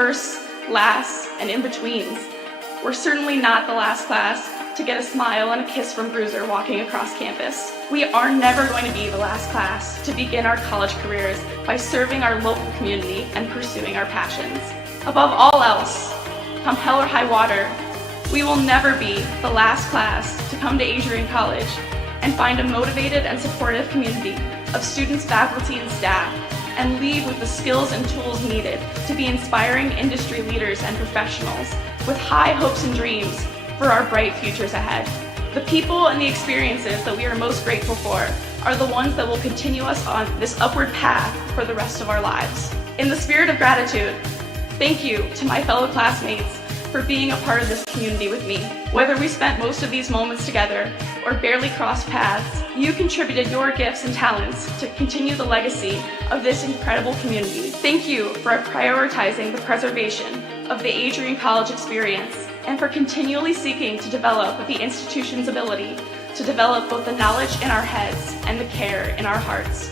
firsts, lasts, and in-betweens. We're certainly not the last class to get a smile and a kiss from Bruiser walking across campus. We are never going to be the last class to begin our college careers by serving our local community and pursuing our passions. Above all else, come hell or high water, we will never be the last class to come to Adrian College and find a motivated and supportive community of students, faculty, and staff, and leave with the skills and tools needed to be inspiring industry leaders and professionals with high hopes and dreams for our bright futures ahead. The people and the experiences that we are most grateful for are the ones that will continue us on this upward path for the rest of our lives. In the spirit of gratitude, thank you to my fellow classmates for being a part of this community with me. Whether we spent most of these moments together or barely crossed paths, you contributed your gifts and talents to continue the legacy of this incredible community. Thank you for prioritizing the preservation of the Adrian College experience and for continually seeking to develop the institution's ability to develop both the knowledge in our heads and the care in our hearts.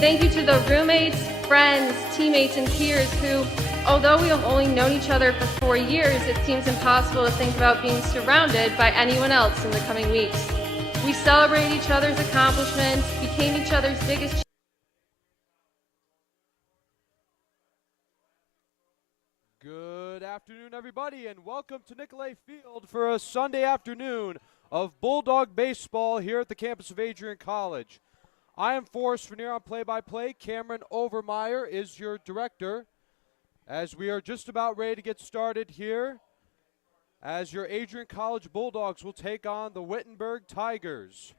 Thank you to the roommates, friends, teammates, and peers who, although we have only known each other for 4 years, it seems impossible to think about being surrounded by anyone else in the coming weeks. We celebrate each other's accomplishments, became each other's biggest. Good afternoon, everybody, and welcome to Nicolay Field for a Sunday afternoon of Bulldog baseball here at the campus of Adrian College. I am Forrest Vernier on play-by-play. Cameron Overmeyer is your director. As we are just about ready to get started here, as your Adrian College Bulldogs will take on the Wittenberg Tigers.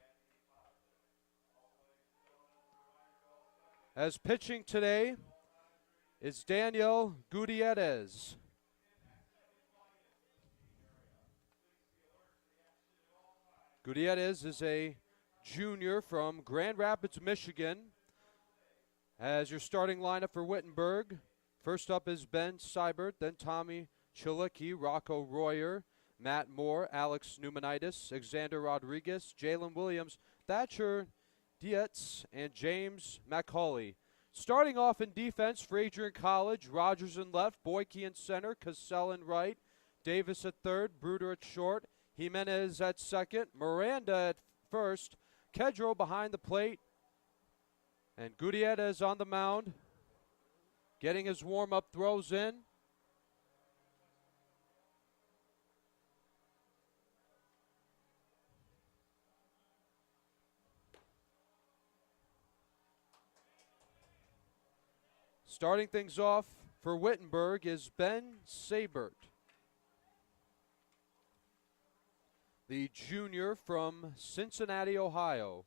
As pitching today is Daniel Gutierrez. Gutierrez is a junior from Grand Rapids, Michigan. As your starting lineup for Wittenberg, first up is Ben Seibert, then Tommy Chilicki, Rocco Royer, Matt Moore, Alex Pneumonitis, Alexander Rodriguez, Jalen Williams, Thatcher Dietz, and James McCauley. Starting off in defense for Adrian College, Rogers in left, Boyke in center, Cassell in right, Davis at third, Bruder at short, Jimenez at second, Miranda at first, Kedro behind the plate, and Gutierrez on the mound, getting his warm-up throws in. Starting things off for Wittenberg is Ben Seibert, the junior from Cincinnati, Ohio.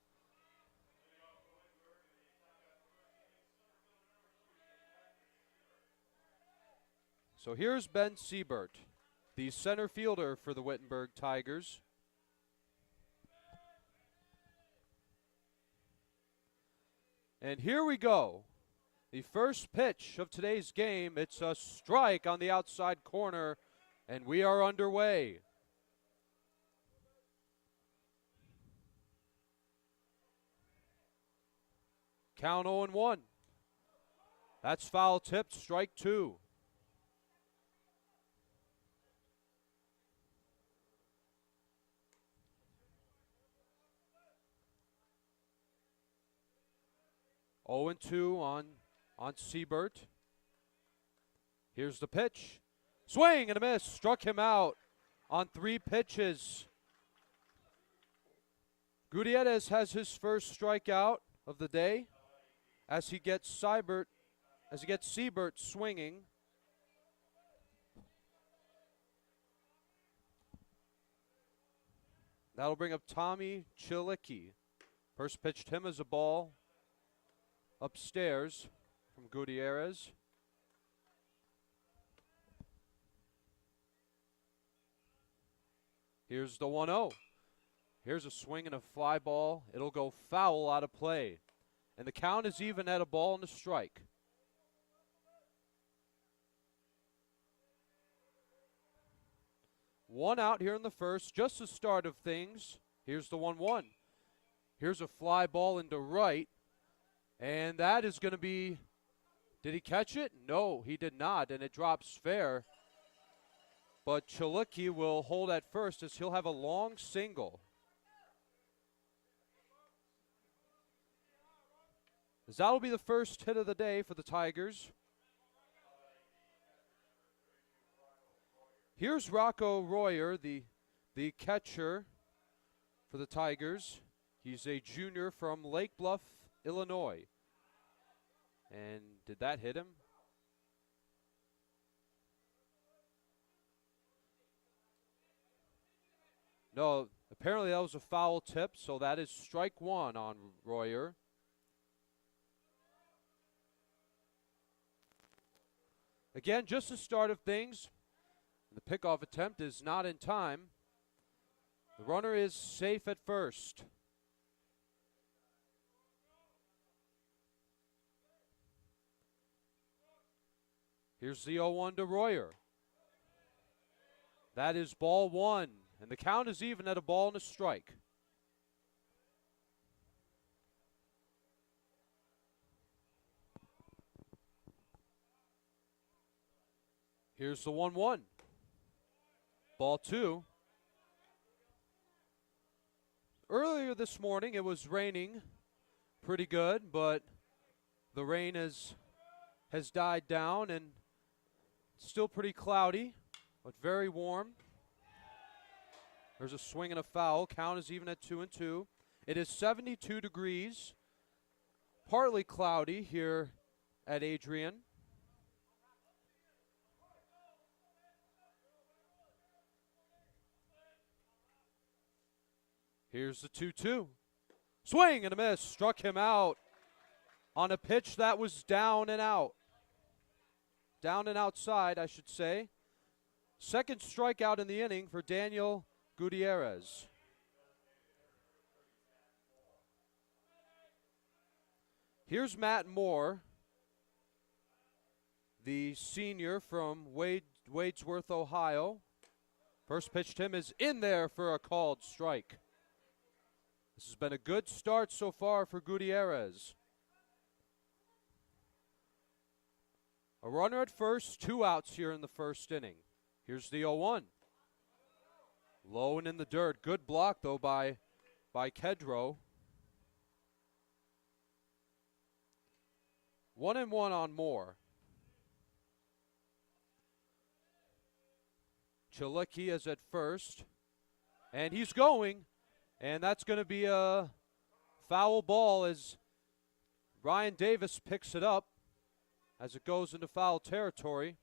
So here's Ben Seibert, the center fielder for the Wittenberg Tigers. And here we go. The first pitch of today's game, it's a strike on the outside corner, and we are underway. Count 0-1. That's foul tipped, strike two. Oh and 2 on Seibert. Here's the pitch. Swing and a miss. Struck him out on 3 pitches. Gutierrez has his first strikeout of the day as he gets Seibert swinging. That'll bring up Tommy Chilicki. First pitch to him as a ball upstairs from Gutierrez. Here's the 1-0. Here's a swing and a fly ball. It'll go foul out of play. And the count is even at a ball and a strike. One out here in the first, just the start of things. Here's the 1-1. Here's a fly ball into right. And that is going to be, did he catch it? No, he did not, and it drops fair. But Chalicki will hold at first as he'll have a long single. As that'll be the first hit of the day for the Tigers. Here's Rocco Royer, the catcher for the Tigers. He's a junior from Lake Bluff, Illinois. And did that hit him? No, apparently that was a foul tip, so that is strike one on Royer. Again, just the start of things. The pickoff attempt is not in time. The runner is safe at first. Here's the 0-1 to Royer. That is ball one, and the count is even at a ball and a strike. Here's the 1-1. Ball two. Earlier this morning it was raining pretty good, but the rain has died down and still pretty cloudy, but very warm. There's a swing and a foul. Count is even at 2-2. It is 72 degrees, partly cloudy here at Adrian. Here's the 2-2. Swing and a miss. Struck him out on a pitch that was down and out. Down and outside, I should say. Second strikeout in the inning for Daniel Gutierrez. Here's Matt Moore, the senior from Wadesworth, Ohio. First pitch to him is in there for a called strike. This has been a good start so far for Gutierrez. A runner at first, 2 outs here in the first inning. Here's the 0-1. Low and in the dirt. Good block, though, by Kedro. 1-1 on Moore. Chalicki is at first. And he's going. And that's going to be a foul ball as Ryan Davis picks it up as it goes into foul territory.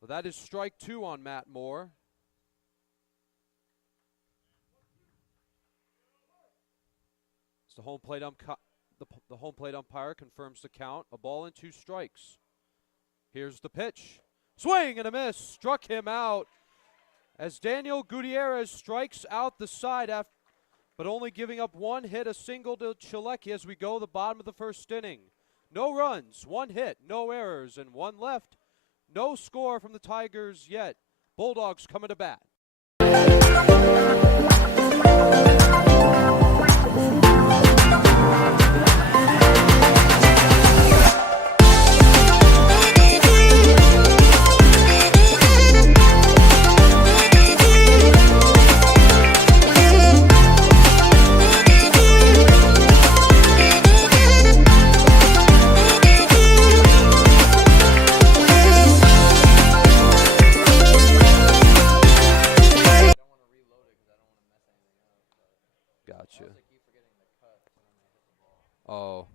Well, that is strike 2 on Matt Moore. As the home plate umpire confirms the count. A ball and 2 strikes. Here's the pitch. Swing and a miss. Struck him out as Daniel Gutierrez strikes out the side, but only giving up 1 hit, a single to Chalicki as we go the bottom of the first inning. No runs, 1 hit, no errors, and 1 left. No score from the Tigers yet. Bulldogs coming to bat. Gotcha. Oh.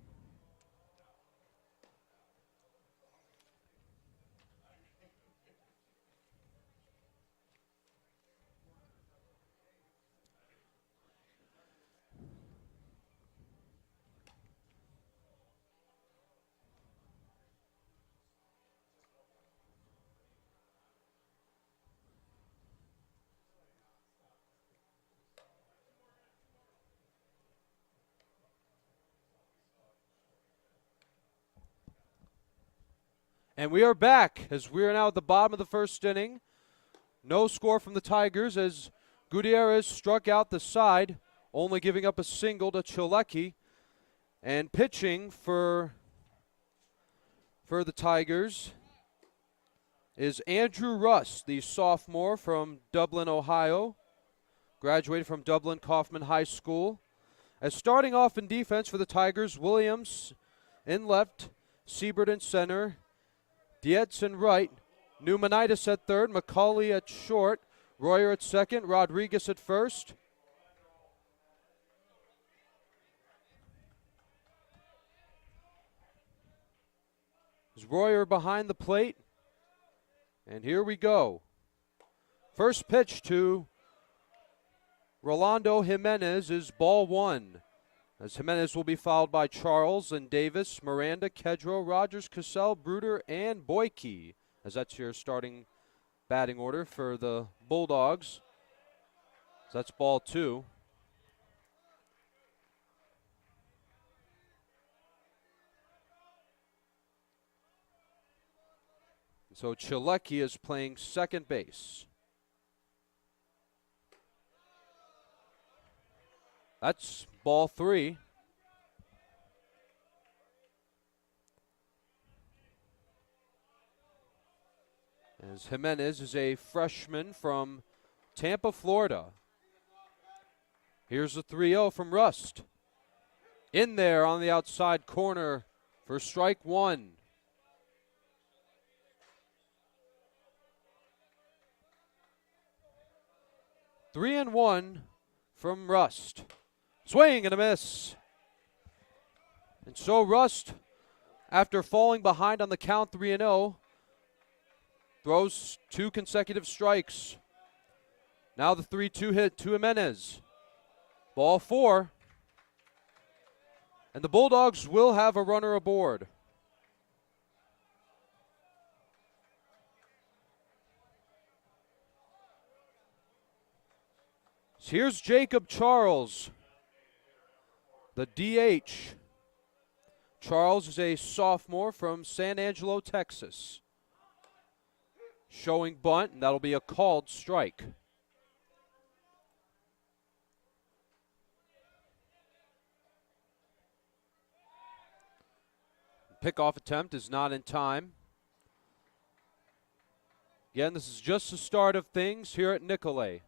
And we are back as we are now at the bottom of the first inning. No score from the Tigers as Gutierrez struck out the side. only giving up a single to Chilecki. And pitching for the Tigers is Andrew Rust, the sophomore from Dublin, Ohio. Graduated from Dublin Kaufman High School. As starting off in defense for the Tigers, Williams in left, Siebert in center, Dietz in right, Pneumonitis at third, McCauley at short, Royer at second, Rodriguez at first. Royer behind the plate. And here we go. First pitch to Rolando Jimenez is ball one. As Jimenez will be fouled by Charles and Davis, Miranda, Kedro, Rogers, Cassell, Bruder, and Boyke. As that's your starting batting order for the Bulldogs. So that's ball two. So Chilecki is playing second base. That's ball three. As Jimenez is a freshman from Tampa, Florida. Here's the 3-0 from Rust. In there on the outside corner for strike one. Three and one from Rust. Swing and a miss. And so Rust, after falling behind on the count 3-0, throws two consecutive strikes. Now the 3-2 hit to Jimenez. Ball four. And the Bulldogs will have a runner aboard. Here's Jacob Charles, the DH. Charles is a sophomore from San Angelo, Texas. Showing bunt, and that'll be a called strike. Pickoff attempt is not in time. Again, this is just the start of things here at Nicolay.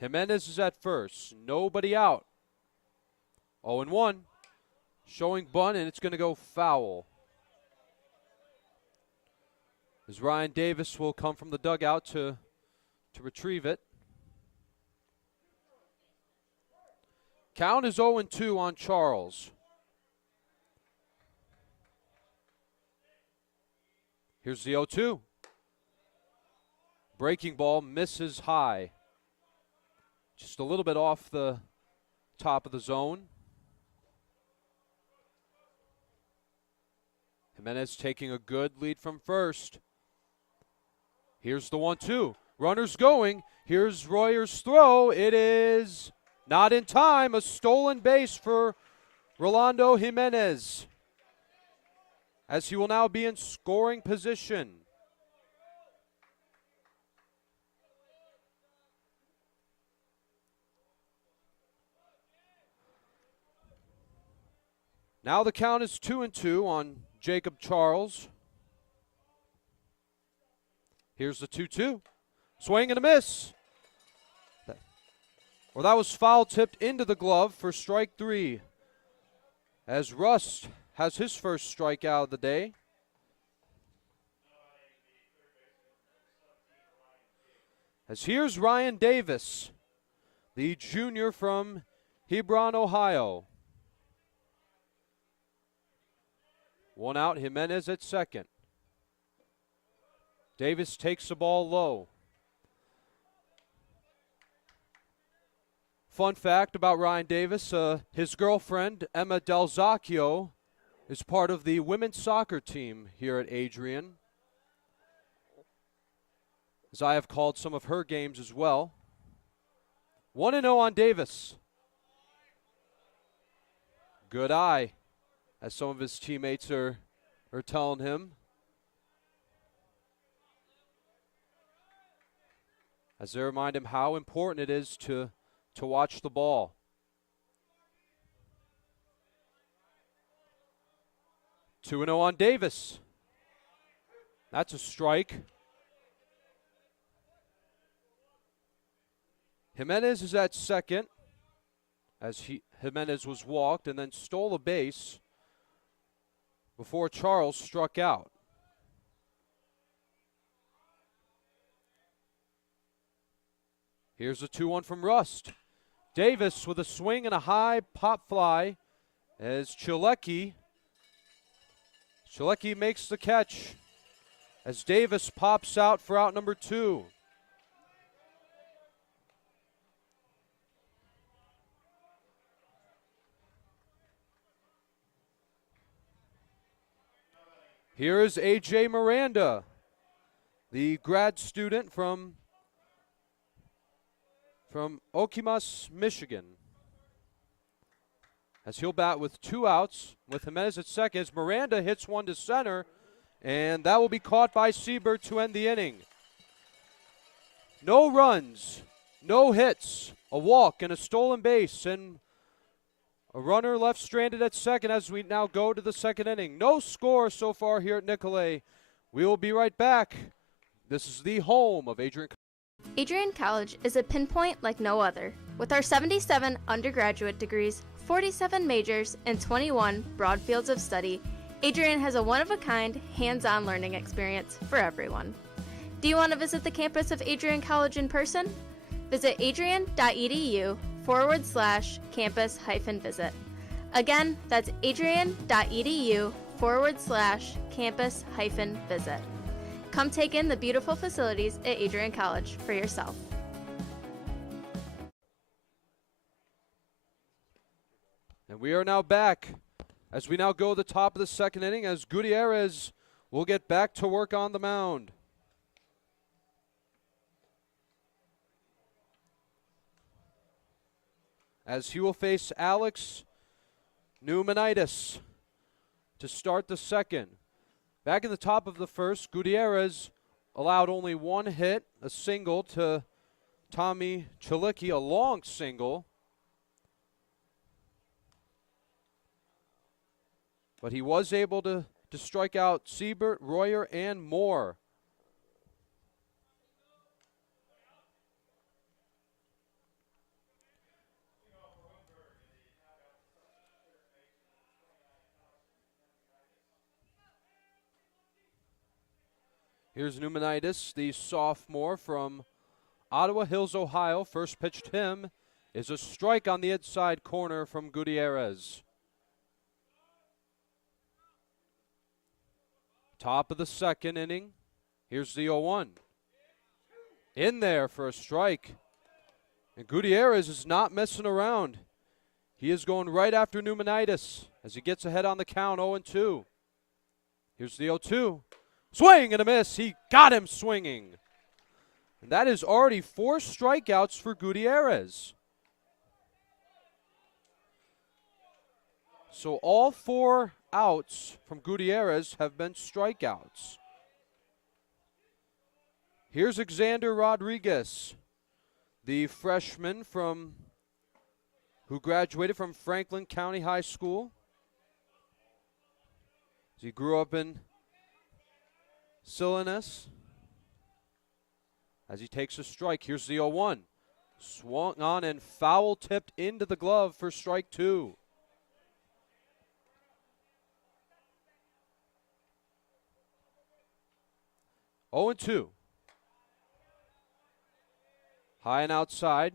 Jimenez is at first. Nobody out. 0-1. Showing bunt, and it's going to go foul. As Ryan Davis will come from the dugout to retrieve it. Count is 0-2 on Charles. Here's the 0-2. Breaking ball misses high. Just a little bit off the top of the zone. Jimenez taking a good lead from first. Here's the 1-2. Runners going. Here's Royer's throw. It is not in time. A stolen base for Rolando Jimenez, as he will now be in scoring position. Now the count is 2-2 on Jacob Charles. Here's the 2-2. Swing and a miss. Well, that was foul tipped into the glove for strike three, as Rust has his first strikeout of the day. As here's Ryan Davis, the junior from Hebron, Ohio. One out, Jimenez at second. Davis takes the ball low. Fun fact about Ryan Davis, his girlfriend, Emma Del Zacchio, is part of the women's soccer team here at Adrian, as I have called some of her games as well. 1-0 on Davis. Good eye, as some of his teammates are telling him. As they remind him how important it is to to watch the ball. Two and 0 on Davis. That's a strike. Jimenez is at second as Jimenez was walked and then stole a base before Charles struck out. Here's a 2-1 from Rust. Davis with a swing and a high pop fly as Chilecki makes the catch as Davis pops out for out number 2. Here is A.J. Miranda, the grad student from Okemos, Michigan. As he'll bat with 2 outs with Jimenez at second as Miranda hits one to center, and that will be caught by Siebert to end the inning. No runs, no hits, a walk and a stolen base, and a runner left stranded at second as we now go to the second inning. No score so far here at Nicolet. We will be right back. This is the home of Adrian. Adrian College is a pinpoint like no other. With our 77 undergraduate degrees, 47 majors, and 21 broad fields of study, Adrian has a one-of-a-kind, hands-on learning experience for everyone. Do you want to visit the campus of Adrian College in person? Visit adrian.edu/campus-visit. Again, that's adrian.edu/campus-visit. Come take in the beautiful facilities at Adrian College for yourself. And we are now back as we now go to the top of the second inning as Gutierrez will get back to work on the mound. As he will face Alex Pneumonitis to start the second. Back in the top of the first, Gutierrez allowed only one hit, a single to Tommy Chilecki, a long single. But he was able to strike out Siebert, Royer, and Moore. Here's Pneumonitis, the sophomore from Ottawa Hills, Ohio. First pitch to him is a strike on the inside corner from Gutierrez. Top of the second inning. Here's the 0-1. In there for a strike. And Gutierrez is not messing around. He is going right after Pneumonitis as he gets ahead on the count, 0-2. Here's the 0-2. Swing and a miss. He got him swinging. And that is already 4 strikeouts for Gutierrez. So all 4 outs from Gutierrez have been strikeouts. Here's Xander Rodriguez, the freshman who graduated from Franklin County High School. He grew up in Salinas. As he takes a strike, here's the 0-1. Swung on and foul tipped into the glove for strike 2. Oh and 2. High and outside.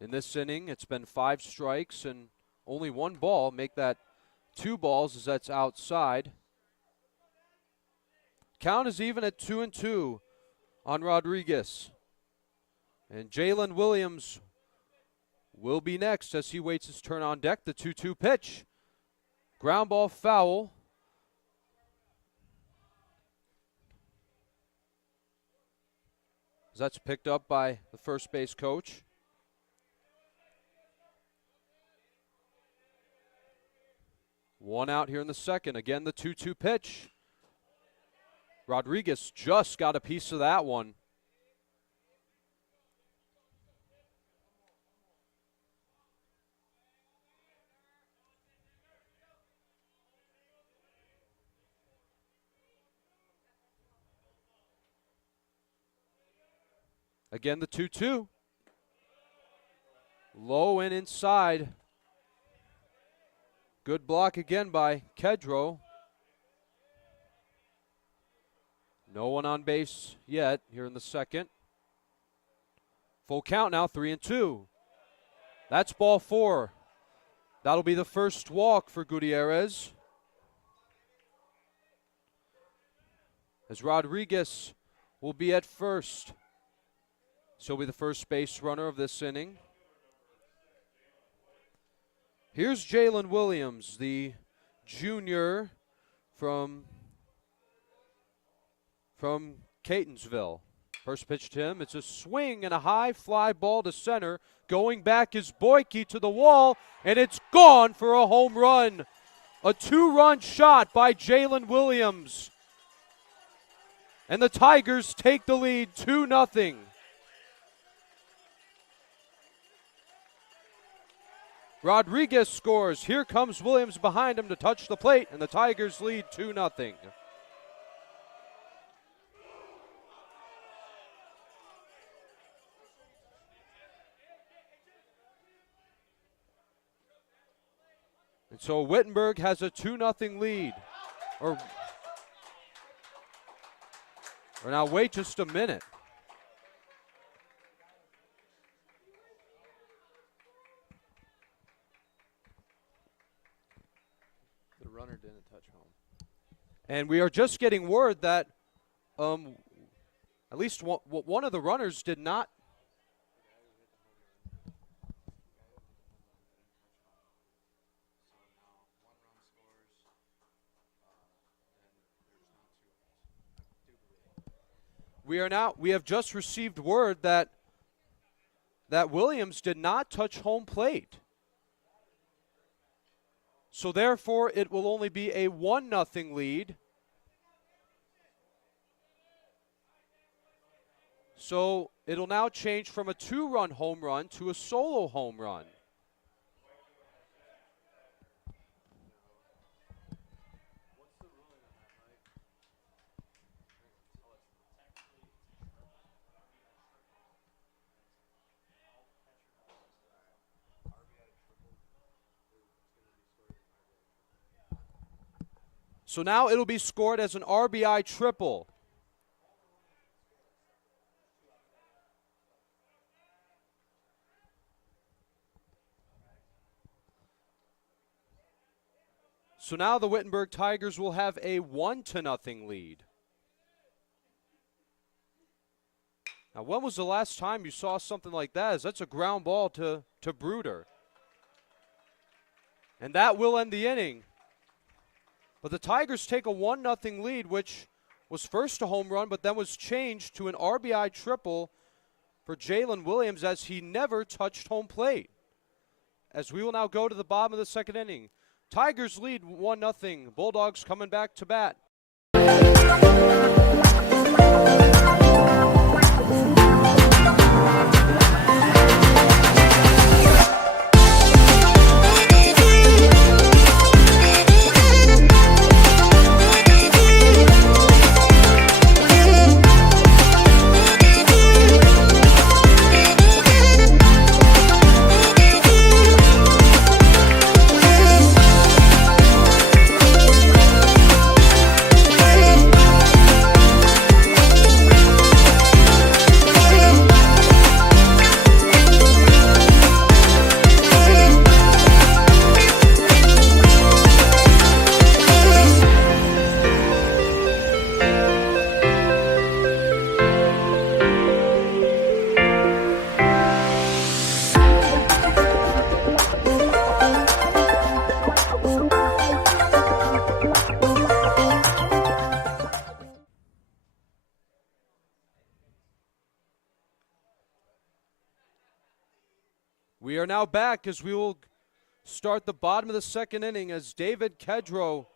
In this inning, it's been 5 strikes and only 1 ball. Make that 2 balls as that's outside. Count is even at 2-2 on Rodriguez. And Jalen Williams will be next as he waits his turn on deck. The 2-2 pitch. Ground ball foul. That's picked up by the first base coach. One out here in the second. Again, the 2-2 pitch. Rodriguez just got a piece of that one. Again, the 2-2. Low and inside. Good block again by Kedro. No one on base yet here in the second. Full count now, 3-2. That's ball 4. That'll be the first walk for Gutierrez. As Rodriguez will be at first. He'll be the first base runner of this inning. Here's Jalen Williams, the junior from Catonsville. First pitch to him, it's a swing and a high fly ball to center. Going back is Boyke to the wall, and it's gone for a home run. A 2-run shot by Jalen Williams. And the Tigers take the lead 2-0. Rodriguez scores. Here comes Williams behind him to touch the plate, and the Tigers lead 2-0. And so Wittenberg has a 2-0 lead. Or now wait just a minute. Runner didn't touch home. And we are just getting word that at least one of the runners did not. We have just received word that Williams did not touch home plate. So therefore, it will only be a 1-0 lead. So it'll now change from a 2-run home run to a solo home run. So now it'll be scored as an RBI triple. So now the Wittenberg Tigers will have a 1-0 lead. Now, when was the last time you saw something like that? As that's a ground ball to Bruder. And that will end the inning. But the Tigers take a 1-0 lead, which was first a home run, but then was changed to an RBI triple for Jalen Williams as he never touched home plate. As we will now go to the bottom of the second inning. Tigers lead 1-0. Bulldogs coming back to bat. We are now back as we will start the bottom of the second inning as David Kedro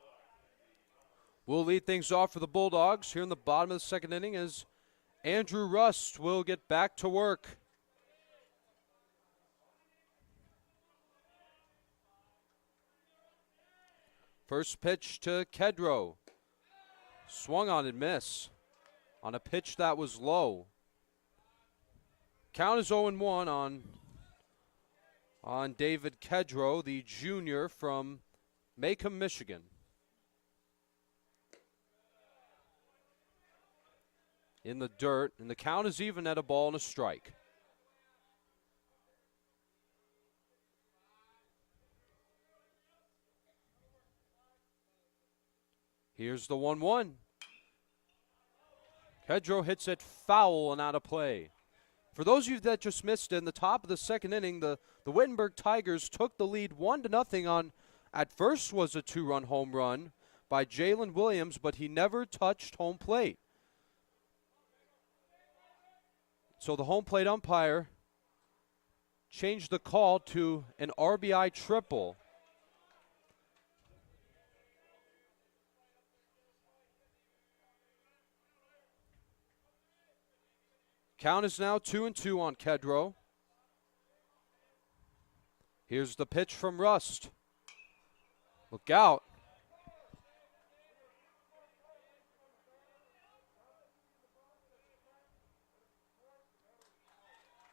will lead things off for the Bulldogs here in the bottom of the second inning as Andrew Rust will get back to work. First pitch to Kedro. Swung on and miss on a pitch that was low. Count is 0-1 on David Kedro, the junior from Macomb, Michigan. In the dirt, and the count is even at a ball and a strike. Here's the 1-1. Kedro hits it foul and out of play. For those of you that just missed it, in the top of the second inning, the Wittenberg Tigers took the lead 1-0 on, at first was a 2-run home run by Jalen Williams, but he never touched home plate. So the home plate umpire changed the call to an RBI triple. Count is now 2-2 on Kedro. Here's the pitch from Rust. Look out.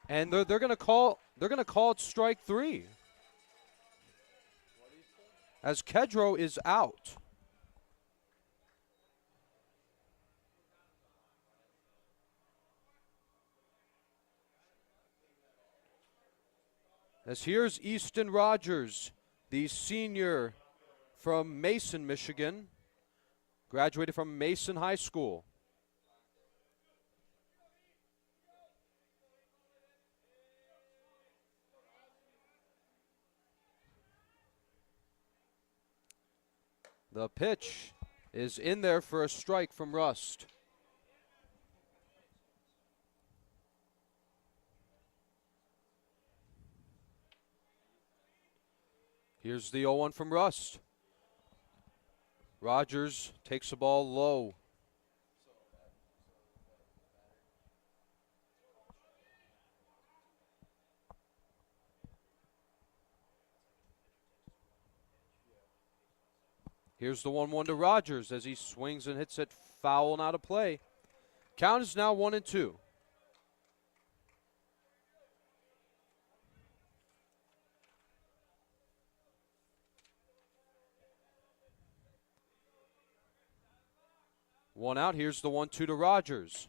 And they're going to call it strike 3. As Kedro is out. As here's Easton Rogers, the senior from Mason, Michigan, graduated from Mason High School. The pitch is in there for a strike from Rust. Here's the 0-1 from Rust. Rogers takes the ball low. Here's the 1-1 to Rogers as he swings and hits it foul and out of play. Count is now 1-2. One out. Here's the 1-2 to Rogers.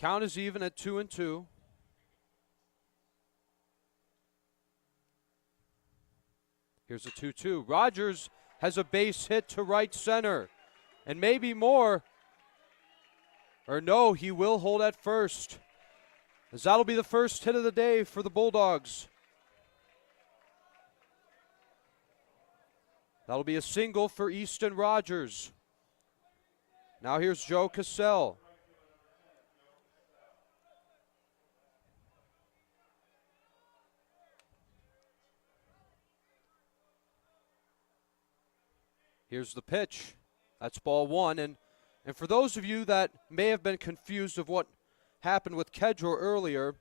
Count is even at 2-2. Here's a 2-2. Rogers has a base hit to right center. And maybe more. Or no, he will hold at first. As that'll be the first hit of the day for the Bulldogs. That'll be a single for Easton Rogers. Now here's Joe Cassell. Here's the pitch. That's ball 1. And for those of you that may have been confused of what happened with Kedro earlier,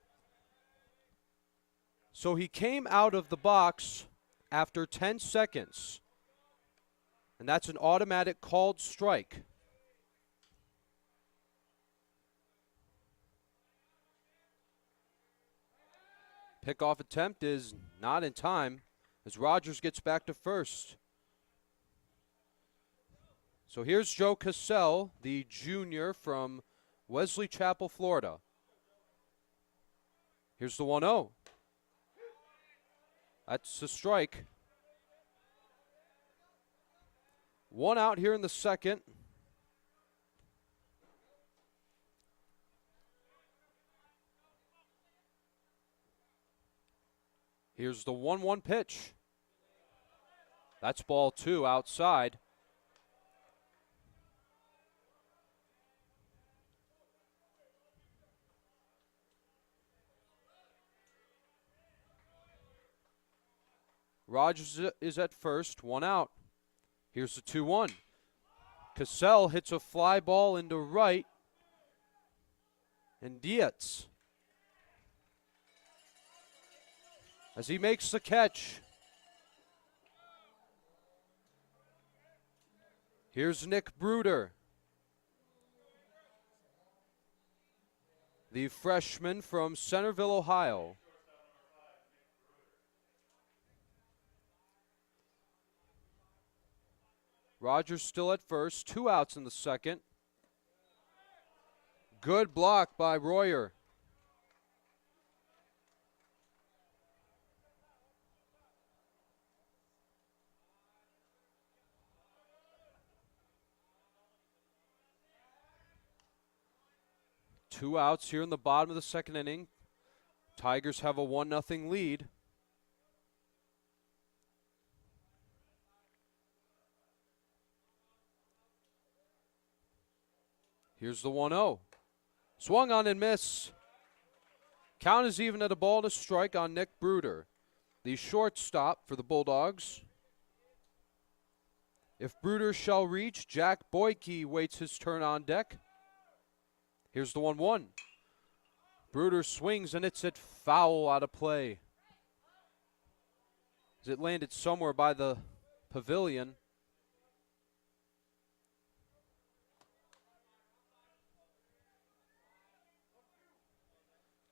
so he came out of the box after 10 seconds, and that's an automatic called strike. Pickoff attempt is not in time as Rogers gets back to first. So here's Joe Cassell, the junior from Wesley Chapel, Florida. Here's the 1-0. That's a strike. One out here in the second. Here's the 1-1 pitch. That's ball 2 outside. Rogers is at first, 1 out. Here's the 2-1. Cassell hits a fly ball into right. And Dietz, as he makes the catch. Here's Nick Bruder, the freshman from Centerville, Ohio. Rogers still at first, 2 outs in the second. Good block by Royer. Two outs here in the bottom of the second inning. Tigers have a 1-0 lead. Here's the 1-0. Swung on and miss. Count is even at a ball to strike on Nick Bruder, the shortstop for the Bulldogs. If Bruder shall reach, Jack Boyke waits his turn on deck. Here's the 1-1. Bruder swings and it's foul out of play. As it landed somewhere by the pavilion.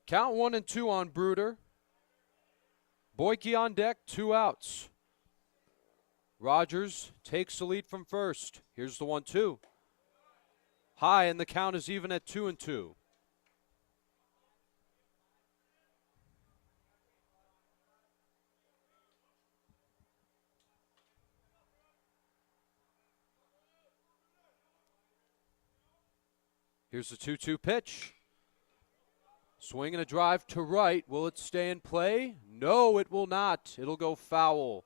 Count 1-2 on Bruder. Boyke on deck, 2 outs. Rogers takes the lead from first. Here's the 1-2. High, and the count is even at 2-2. Here's the 2-2 pitch. Swing and a drive to right. Will it stay in play? No, it will not. It'll go foul.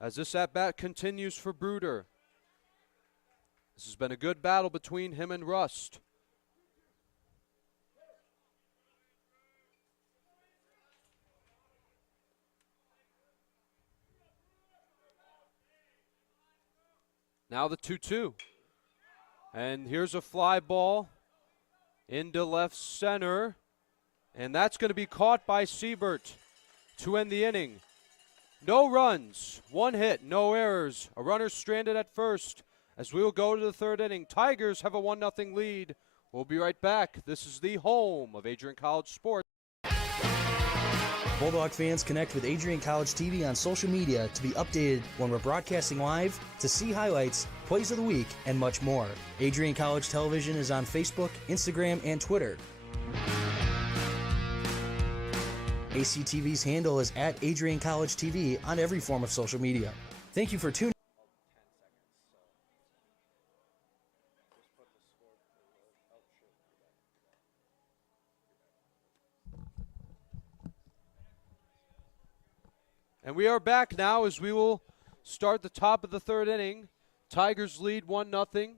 As this at-bat continues for Bruder. This has been a good battle between him and Rust. Now the 2-2. And here's a fly ball into left center. And that's going to be caught by Siebert to end the inning. No runs, 1 hit, no errors. A runner stranded at first as we will go to the third inning. Tigers have a 1-0 lead. We'll be right back. This is the home of Adrian College Sports. Bulldog fans, connect with Adrian College TV on social media to be updated when we're broadcasting live, to see highlights, plays of the week, and much more. Adrian College Television is on Facebook, Instagram, and Twitter. ACTV's handle is at Adrian College TV on every form of social media. Thank you for tuning. And we are back now as we will start the top of the third inning. Tigers lead 1-0.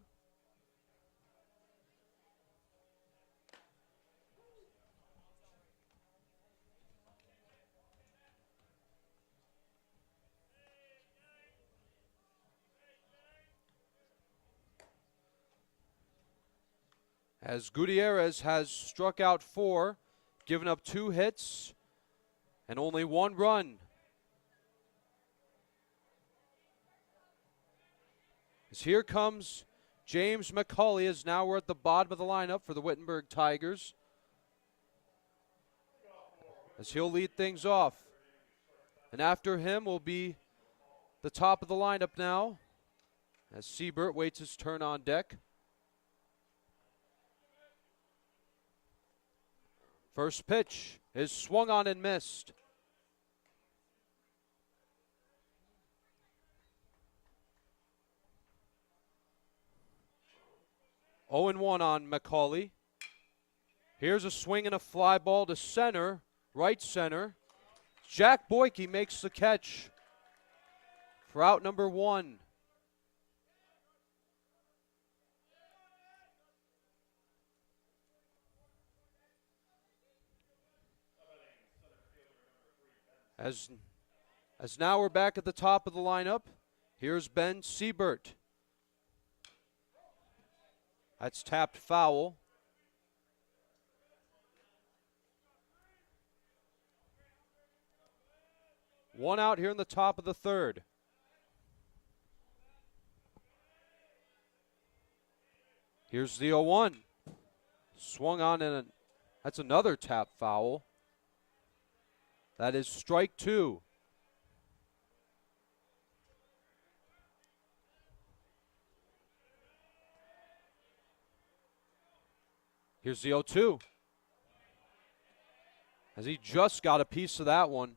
As Gutierrez has struck out 4, given up 2 hits, and only 1 run. As here comes James McCauley, as now we're at the bottom of the lineup for the Wittenberg Tigers. As he'll lead things off. And after him will be the top of the lineup now, as Siebert waits his turn on deck. First pitch is swung on and missed. Oh and 1 on McCauley. Here's a swing and a fly ball to center, right center. Jack Boyke makes the catch for out number 1. As now we're back at the top of the lineup. Here's Ben Siebert. That's tapped foul. One out here in the top of the third. Here's the 0-1. Swung on and that's another tap foul. That is strike two. Here's the 0-2. As he just got a piece of that one.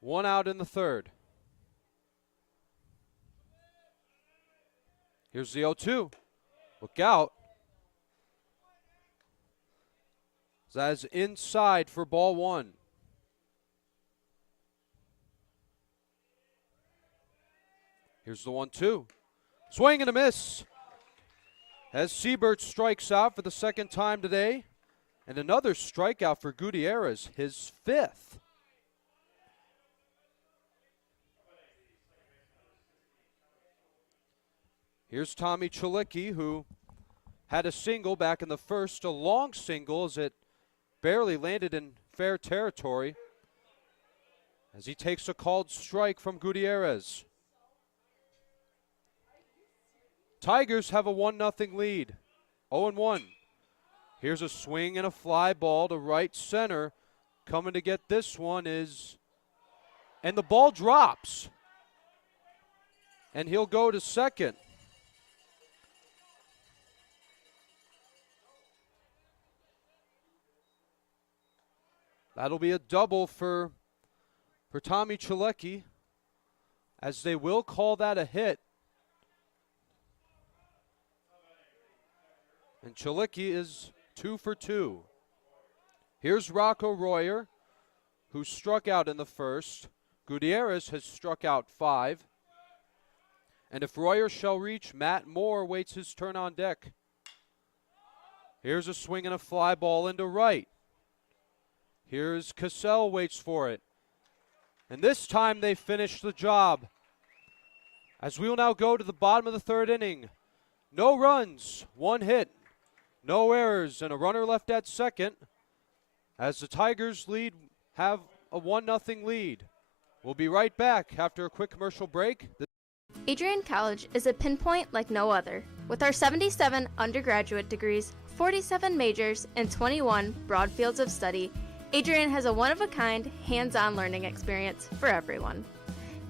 One out in the third. Here's the 0-2. Look out. That is inside for ball one. Here's the 1-2. Swing and a miss. As Siebert strikes out for the second time today. And another strikeout for Gutierrez, his fifth. Here's Tommy Chalicki, who had a single back in the first, a long single as it barely landed in fair territory. As he takes a called strike from Gutierrez. Tigers have a 1-0 lead, 0-1. Here's a swing and a fly ball to right center. Coming to get this one is, and the ball drops. And he'll go to second. That'll be a double for Tommy Chalicki, as they will call that a hit. And Chalicki is 2 for 2. Here's Rocco Royer, who struck out in the first. Gutierrez has struck out 5. And if Royer shall reach, Matt Moore waits his turn on deck. Here's a swing and a fly ball into right. Here's Cassell, waits for it. And this time they finish the job. As we will now go to the bottom of the third inning. No runs, 1 hit, no errors, and a runner left at second. As the Tigers have a 1-0 lead. We'll be right back after a quick commercial break. Adrian College is a pinpoint like no other. With our 77 undergraduate degrees, 47 majors, and 21 broad fields of study, Adrian has a one-of-a-kind, hands-on learning experience for everyone.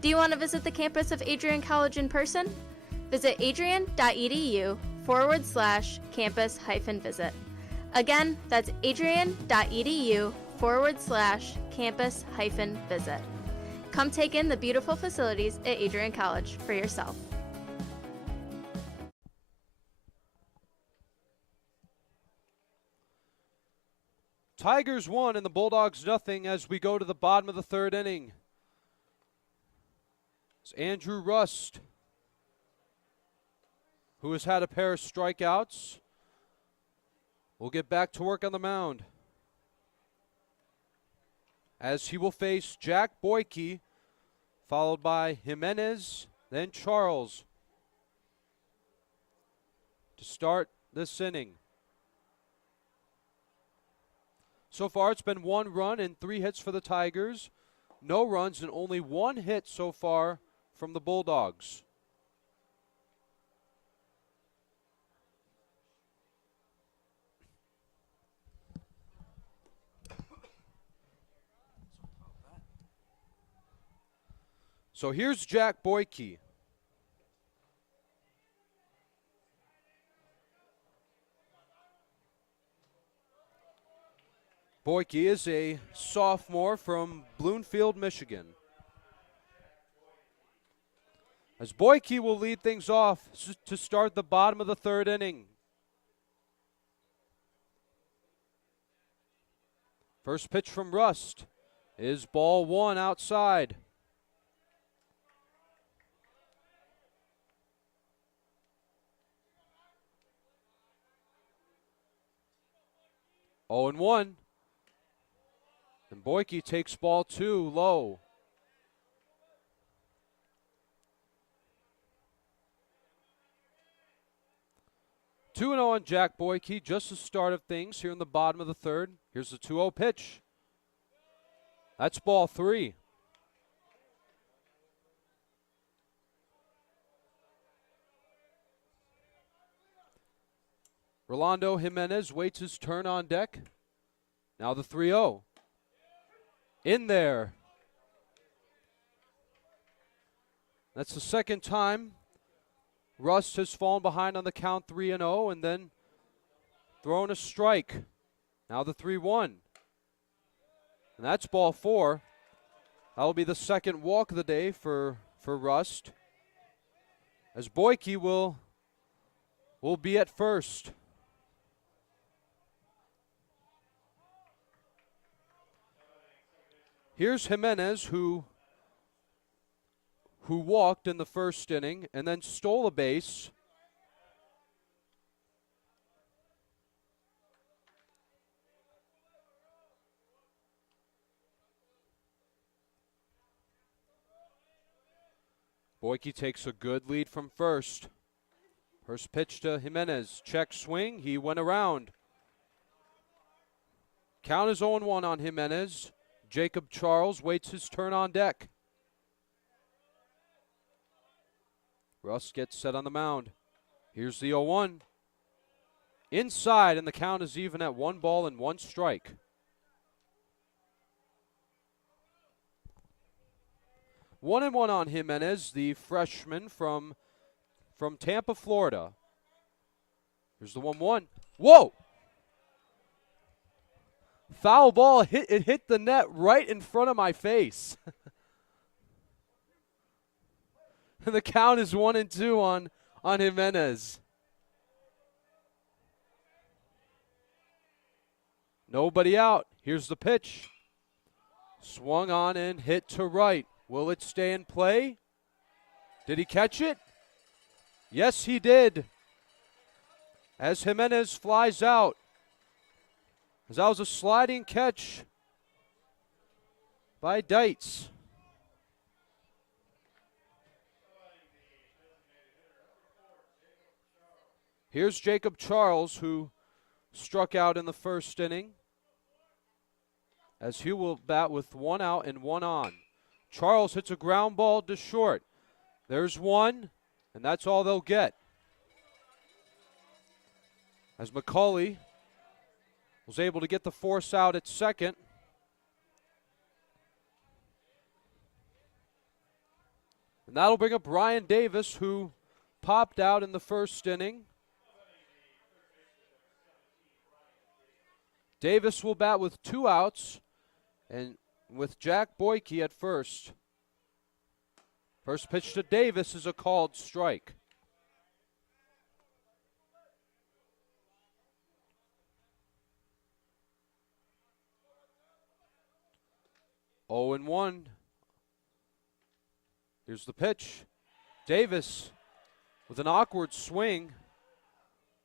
Do you want to visit the campus of Adrian College in person? Visit adrian.edu/campus-visit. Again, that's adrian.edu/campus-visit. Come take in the beautiful facilities at Adrian College for yourself. Tigers 1 and the Bulldogs 0 as we go to the bottom of the third inning. It's Andrew Rust, who has had a pair of strikeouts, will get back to work on the mound. As he will face Jack Boyke, followed by Jimenez, then Charles, to start this inning. So far, it's been 1 run and 3 hits for the Tigers. No runs and only 1 hit so far from the Bulldogs. So here's Jack Boyke. Boyke is a sophomore from Bloomfield, Michigan. As Boyke will lead things off to start the bottom of the third inning. First pitch from Rust is ball 1 outside. 0-1. And Boyke takes ball 2 low. Two and 0 on Jack Boyke, just the start of things here in the bottom of the third. Here's the 2-0 pitch. That's ball 3. Rolando Jimenez waits his turn on deck. Now the 3-0. In there. That's the second time Rust has fallen behind on the count 3-0 and then thrown a strike. Now the 3-1. And that's ball 4. That'll be the second walk of the day for Rust. As Boyke will be at first. Here's Jimenez who walked in the first inning and then stole a base. Boyke takes a good lead from first. First pitch to Jimenez. Check swing. He went around. Count is 0-1 on Jimenez. Jacob Charles waits his turn on deck. Russ gets set on the mound. Here's the 0-1. Inside, and the count is even at 1 ball and 1 strike. One and 1 on Jimenez, the freshman from Tampa, Florida. Here's the 1-1. Whoa! Foul ball, it hit the net right in front of my face. And the count is 1-2 on Jimenez. Nobody out. Here's the pitch. Swung on and hit to right. Will it stay in play? Did he catch it? Yes, he did. As Jimenez flies out. As that was a sliding catch by Dietz. Here's Jacob Charles, who struck out in the first inning, as he will bat with 1 out and 1 on. Charles hits a ground ball to short. There's 1, and that's all they'll get. As McCauley was able to get the force out at second. And that'll bring up Ryan Davis, who popped out in the first inning. Davis will bat with 2 outs and with Jack Boyke at first. First pitch to Davis is a called strike. Oh and 1. Here's the pitch. Davis with an awkward swing.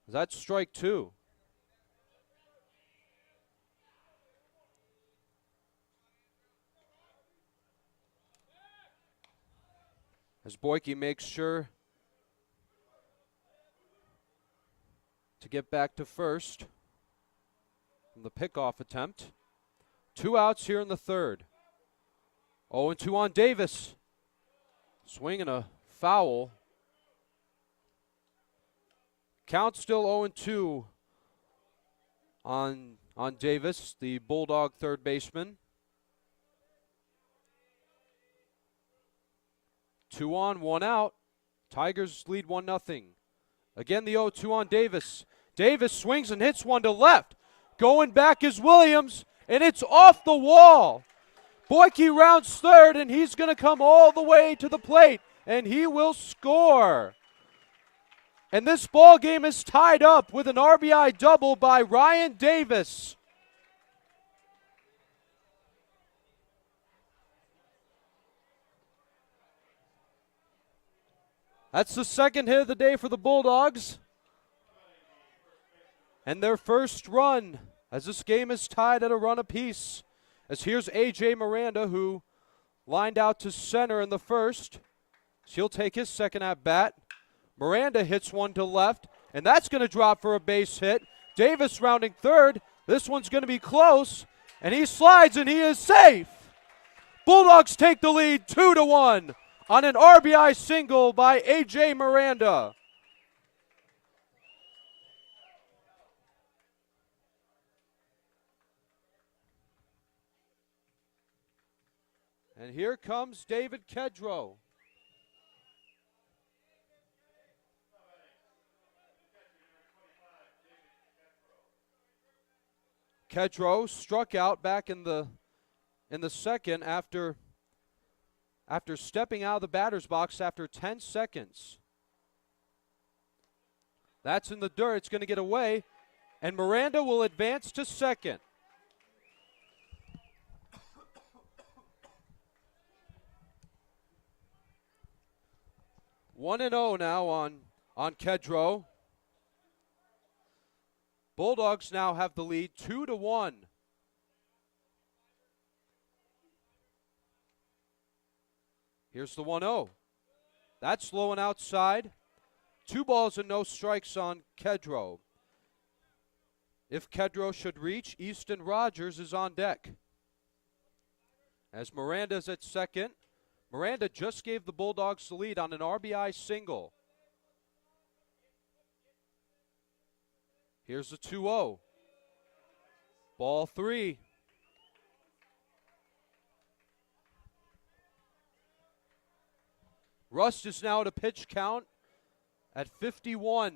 That's strike 2. As Boyke makes sure to get back to first from the pickoff attempt. 2 outs here in the third. 0-2 on Davis. Swinging a foul. Count still 0-2 on Davis, the Bulldog third baseman. 2 on, 1 out. Tigers lead 1-0. Again, the 0-2 on Davis. Davis swings and hits one to left. Going back is Williams, and it's off the wall. Boyke rounds third, and he's going to come all the way to the plate, and he will score. And this ball game is tied up with an RBI double by Ryan Davis. That's the second hit of the day for the Bulldogs. And their first run as this game is tied at a run apiece. As here's A.J. Miranda, who lined out to center in the first. She'll take his second at bat. Miranda hits one to left, and that's going to drop for a base hit. Davis rounding third. This one's going to be close, and he slides, and he is safe. Bulldogs take the lead 2-1 on an RBI single by A.J. Miranda. And here comes David Kedrow. Kedrow struck out back in the second after stepping out of the batter's box after 10 seconds. That's in the dirt. It's going to get away, and Miranda will advance to second. One and 0 now on Kedrow. Bulldogs now have the lead 2-1. Here's the 1-0. That's low and outside. 2 balls and no strikes on Kedrow. If Kedrow should reach, Easton Rogers is on deck. As Miranda's at second. Miranda just gave the Bulldogs the lead on an RBI single. Here's the 2-0. Ball 3. Rust is now at a pitch count at 51.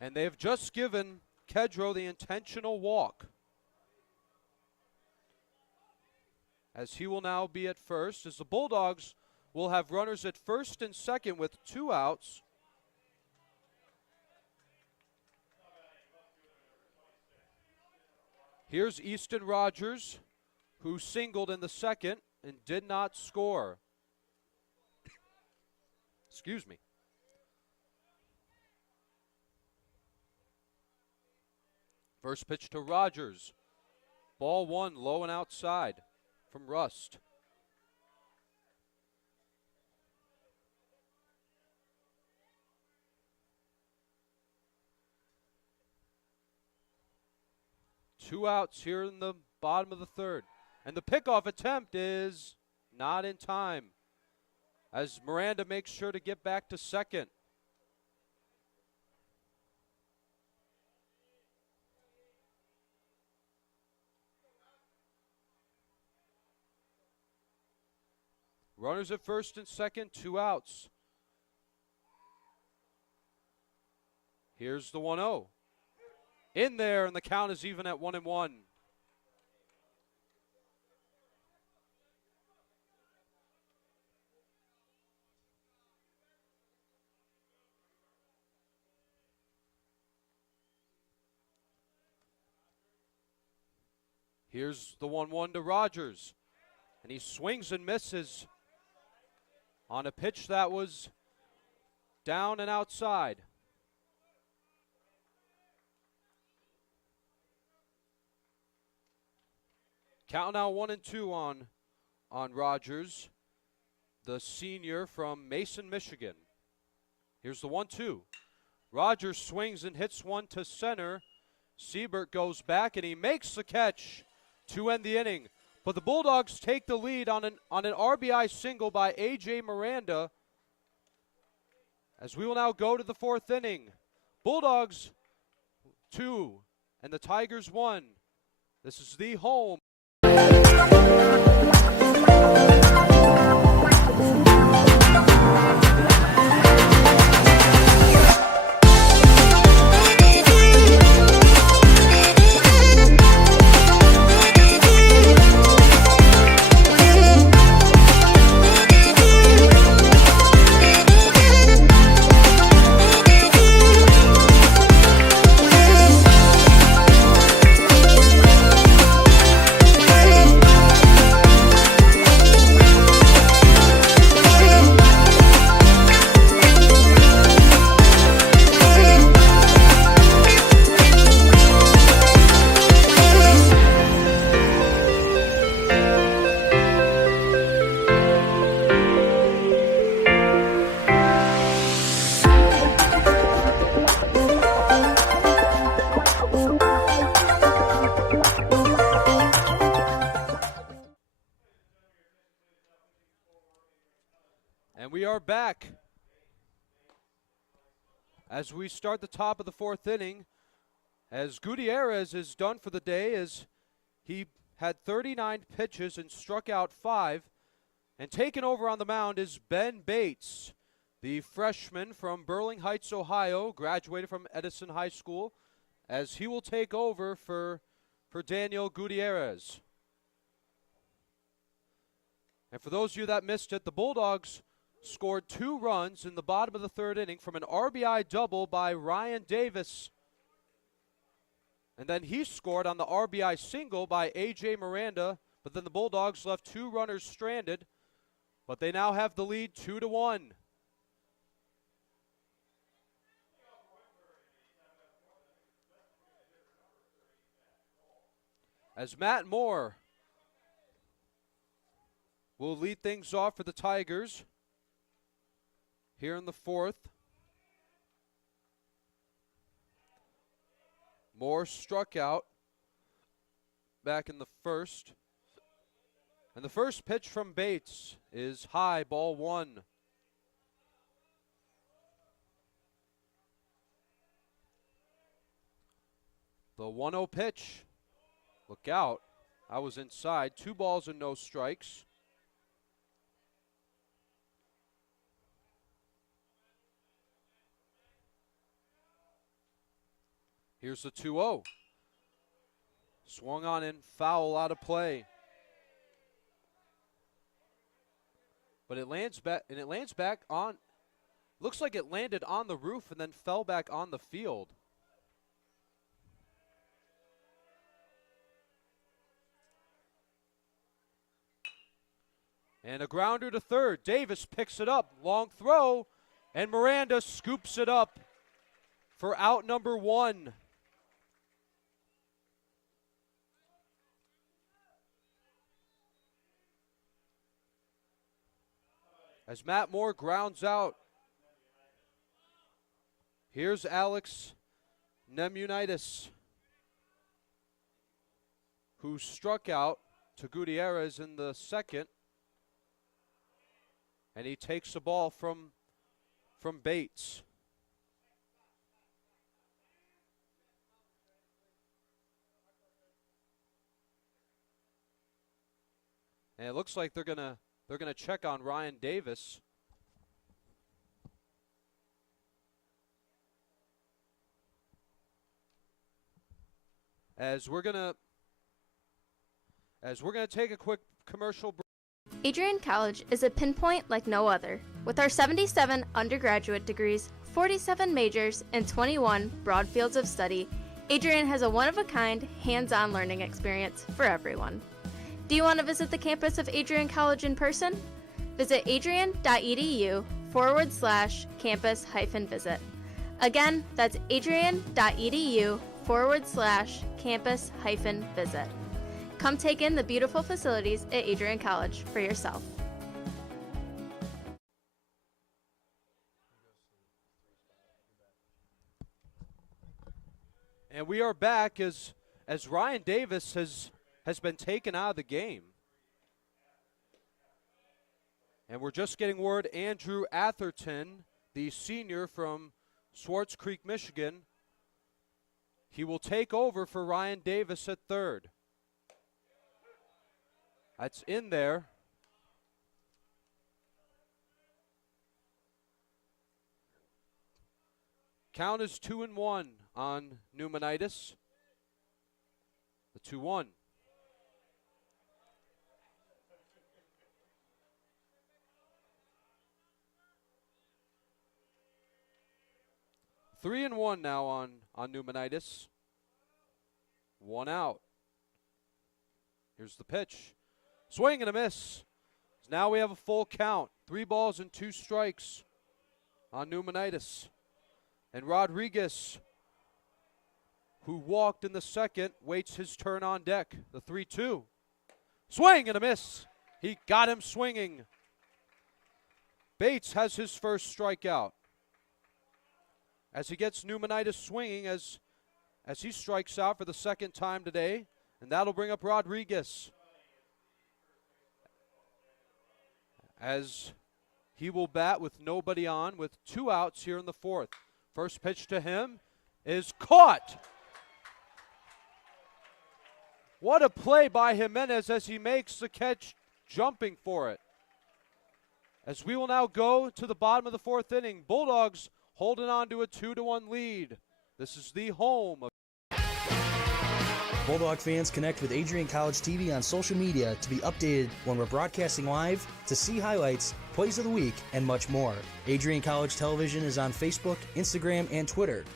And they have just given Kedrow the intentional walk, as he will now be at first, as the Bulldogs will have runners at first and second with 2 outs. Here's Easton Rogers, who singled in the second and did not score. Excuse me. First pitch to Rogers. Ball 1, low and outside from Rust. Two outs here in the bottom of the third. And the pickoff attempt is not in time, as Miranda makes sure to get back to second. Runners at first and second, 2 outs. Here's the 1-0. In there, and the count is even at 1-1. Here's the 1-1 to Rogers, and he swings and misses on a pitch that was down and outside. Count now 1-2 on Rogers, the senior from Mason, Michigan. Here's the 1-2. Rogers swings and hits one to center. Siebert goes back and he makes the catch to end the inning. But the Bulldogs take the lead on an RBI single by A.J. Miranda, as we will now go to the 4th inning. Bulldogs 2 and the Tigers 1. This is the home. And we are back as we start the top of the fourth inning, as Gutierrez is done for the day, as he had 39 pitches and struck out 5. And taken over on the mound is Ben Bates, the freshman from Burling Heights, Ohio, graduated from Edison High School, as he will take over for Daniel Gutierrez. And for those of you that missed it, the Bulldogs scored 2 runs in the bottom of the third inning from an RBI double by Ryan Davis. And then he scored on the RBI single by A.J. Miranda, but then the Bulldogs left 2 runners stranded, but they now have the lead 2-1. As Matt Moore will lead things off for the Tigers here in the fourth. Moore struck out back in the first. And the first pitch from Bates is high, ball 1. The 1-0 pitch. Look out. I was inside. 2 balls and no strikes. Here's the 2-0. Swung on and foul out of play. But it lands back on. Looks like it landed on the roof and then fell back on the field. And a grounder to third. Davis picks it up. Long throw. And Miranda scoops it up for out number 1. As Matt Moore grounds out. Here's Alex Nemunitis, who struck out to Gutierrez in the second. And he takes the ball from Bates. And it looks like they're gonna check on Ryan Davis. As we're gonna take a quick commercial break. Adrian College is a pinpoint like no other. With our 77 undergraduate degrees, 47 majors, and 21 broad fields of study, Adrian has a one-of-a-kind, hands-on learning experience for everyone. Do you want to visit the campus of Adrian College in person? Visit adrian.edu/campus-visit. Again, that's adrian.edu/campus-visit. Come take in the beautiful facilities at Adrian College for yourself. And we are back as Ryan Davis has been taken out of the game. And we're just getting word Andrew Atherton, the senior from Swartz Creek, Michigan, he will take over for Ryan Davis at third. That's in there. Count is 2-1 on Pneumonitis. The 2-1. Three and 1 now on Pneumonitis. 1 out. Here's the pitch. Swing and a miss. Now we have a full count. 3 balls and 2 strikes on Pneumonitis. And Rodriguez, who walked in the second, waits his turn on deck. The 3-2. Swing and a miss. He got him swinging. Bates has his first strikeout as he gets Pneumonitis swinging as he strikes out for the second time today. And that'll bring up Rodriguez as He will bat with nobody on with 2 outs here in the 4th. First pitch to him is caught. What a play by Jimenez as he makes the catch, jumping for it. As we will now go to the bottom of the 4th inning, Bulldogs holding on to a 2-1 lead. This is the home of Bulldog fans, connect with Adrian College TV on social media to be updated when we're broadcasting live, to see highlights, plays of the week, and much more. Adrian College Television is on Facebook, Instagram, and Twitter.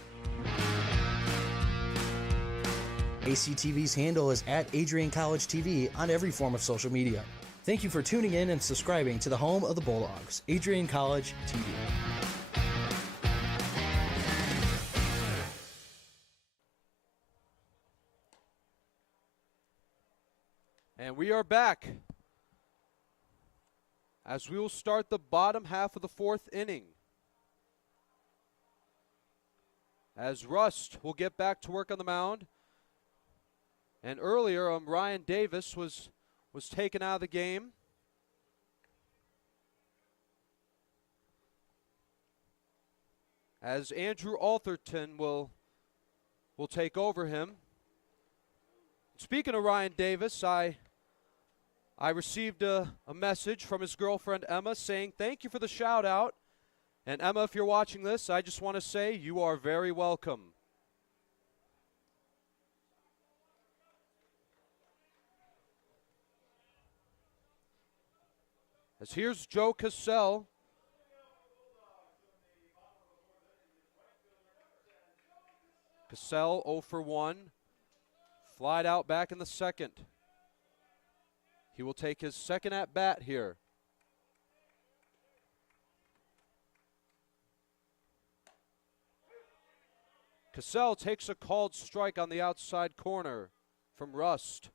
ACTV's handle is at Adrian College TV on every form of social media. Thank you for tuning in and subscribing to the home of the Bulldogs, Adrian College TV. And we are back as we will start the bottom half of the 4th inning. As Rust will get back to work on the mound. And earlier, Ryan Davis was taken out of the game. As Andrew Altherton will take over him. Speaking of Ryan Davis, I received a message from his girlfriend Emma saying, "Thank you for the shout out." And Emma, if you're watching this, I just want to say you are very welcome. As here's Joe Cassell. Cassell 0 for 1. Flied out back in the 2nd. He will take his 2nd at bat here. Cassell takes a called strike on the outside corner from Rust.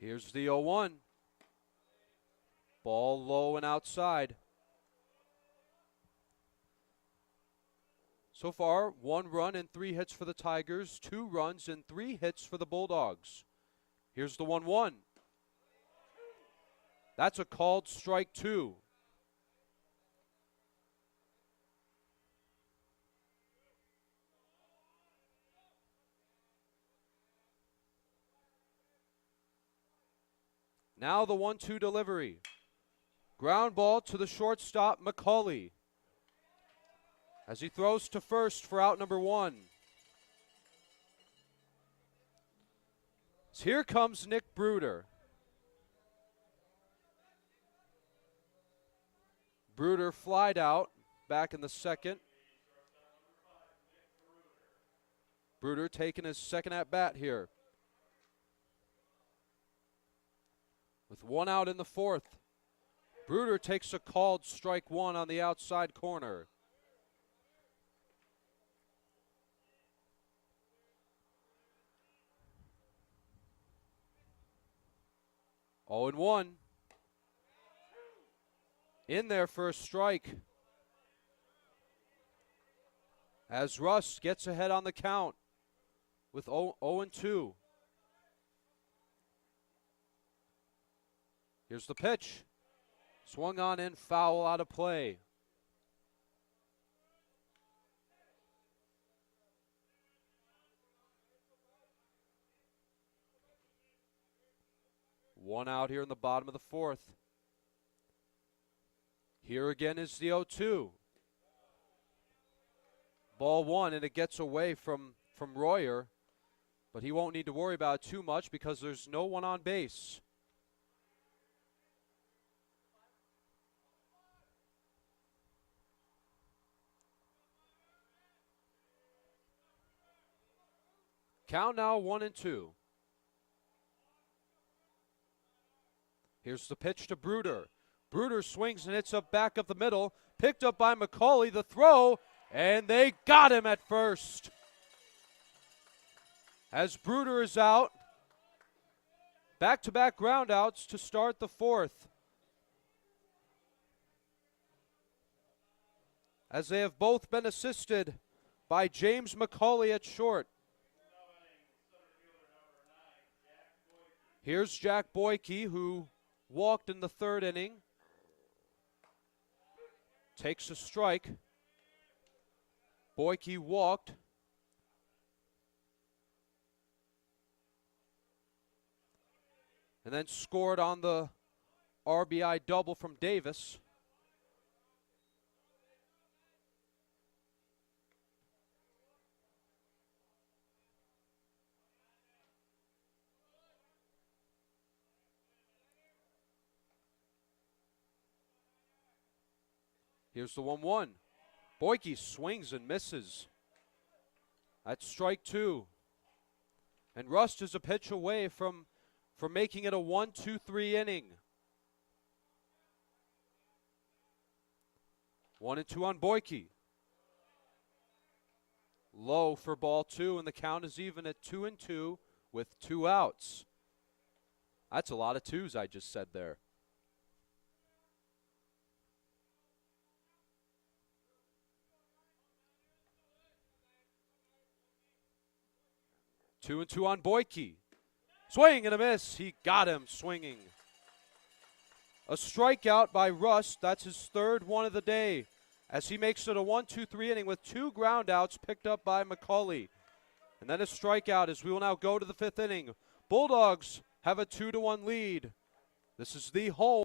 Here's the 0-1. Ball low and outside. So far, 1 run and 3 hits for the Tigers, 2 runs and 3 hits for the Bulldogs. Here's the 1-1. That's a called strike 2. Now the 1-2 delivery. Ground ball to the shortstop, McCauley. As he throws to first for out number 1. So here comes Nick Bruder. Bruder flied out back in the 2nd. Bruder taking his 2nd at bat here. With 1 out in the 4th. Bruder takes a called strike 1 on the outside corner. Oh, and 1. In there for a strike. As Russ gets ahead on the count with 0 and 2. Here's the pitch. Swung on in, foul, out of play. One out here in the bottom of the 4th. Here again is the 0-2. Ball 1, and it gets away from Royer, but he won't need to worry about it too much because there's no one on base. Count now 1 and 2. Here's the pitch to Bruder. Bruder swings and hits up back up the middle. Picked up by McCauley. The throw, and they got him at first. As Bruder is out, back-to-back groundouts to start the 4th. As they have both been assisted by James McCauley at short. Here's Jack Boyke, who walked in the third inning. Takes a strike. Boyke walked. And then scored on the RBI double from Davis. Here's the 1-1. Boyke swings and misses. That's strike two. And Rust is a pitch away from making it a 1-2-3 inning. 1-2 on Boyke. Low for ball two, and the count is even at 2-2 with 2 outs. That's a lot of twos I just said there. Two and two on Boyke. Swing and a miss. He got him swinging. A strikeout by Rust. That's his third one of the day, as he makes it a 1-2-3 inning with 2 groundouts picked up by McCauley. And then a strikeout, as we will now go to the 5th inning. Bulldogs have a 2-1 lead. This is the home.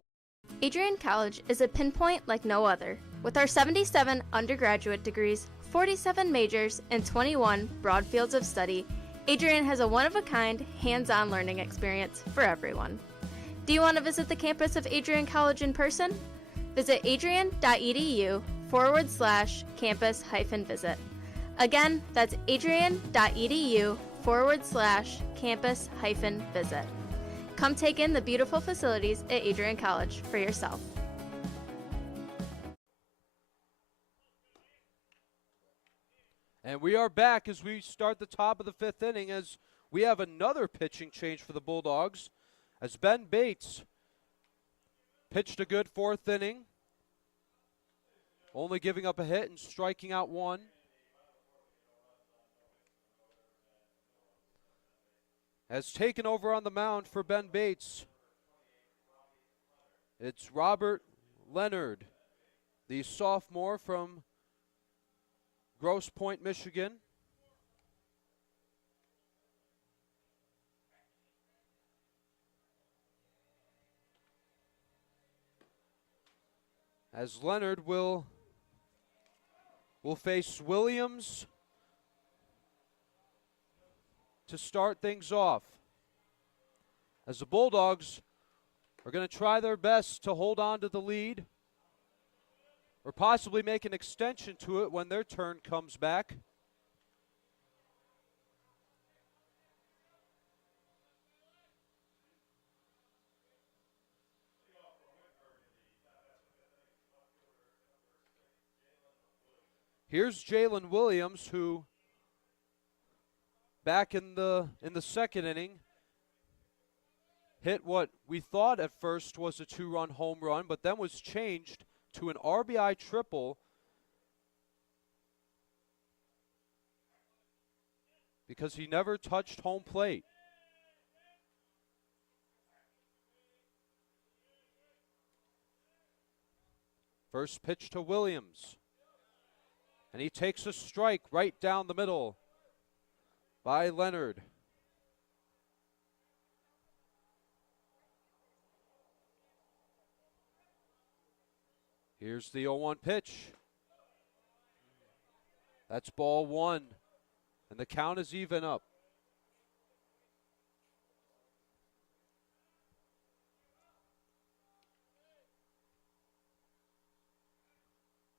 Adrian College is a pinpoint like no other. With our 77 undergraduate degrees, 47 majors, and 21 broad fields of study, Adrian has a one-of-a-kind, hands-on learning experience for everyone. Do you want to visit the campus of Adrian College in person? Visit adrian.edu/campus-visit. Again, that's adrian.edu/campus-visit. Come take in the beautiful facilities at Adrian College for yourself. And we are back as we start the top of the 5th inning, as we have another pitching change for the Bulldogs, as Ben Bates pitched a good 4th inning, only giving up a hit and striking out 1. Has taken over on the mound for Ben Bates. It's Robert Leonard, the sophomore from Grosse Pointe, Michigan. As Leonard will face Williams to start things off, as the Bulldogs are going to try their best to hold on to the lead, or possibly make an extension to it when their turn comes back. Here's Jalen Williams, who back in the 2nd inning hit what we thought at first was a 2-run home run, but then was changed to an RBI triple because he never touched home plate. First pitch to Williams, and he takes a strike right down the middle by Leonard. Here's the 0-1 pitch. That's ball 1, and the count is even up.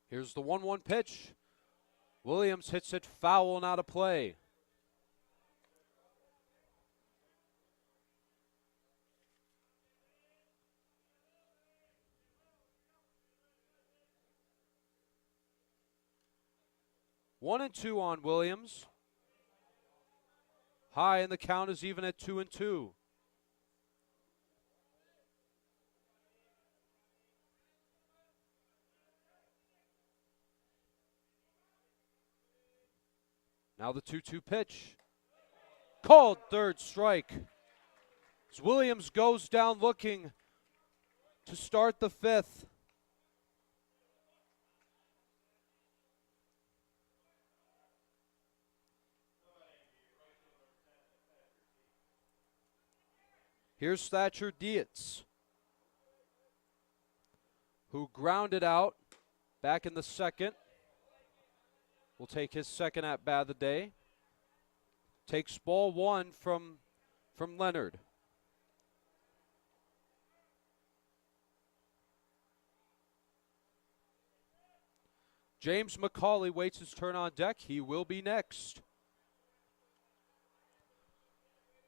Here's the 1-1 pitch. Williams hits it foul and out of play. One and two on Williams. High, and the count is even at 2-2. Now the 2-2 pitch. Called third strike. As Williams goes down looking to start the fifth. Here's Thatcher Dietz, who grounded out back in the second. Will take his second at bat of the day. Takes ball one from Leonard. James McCauley waits his turn on deck. He will be next.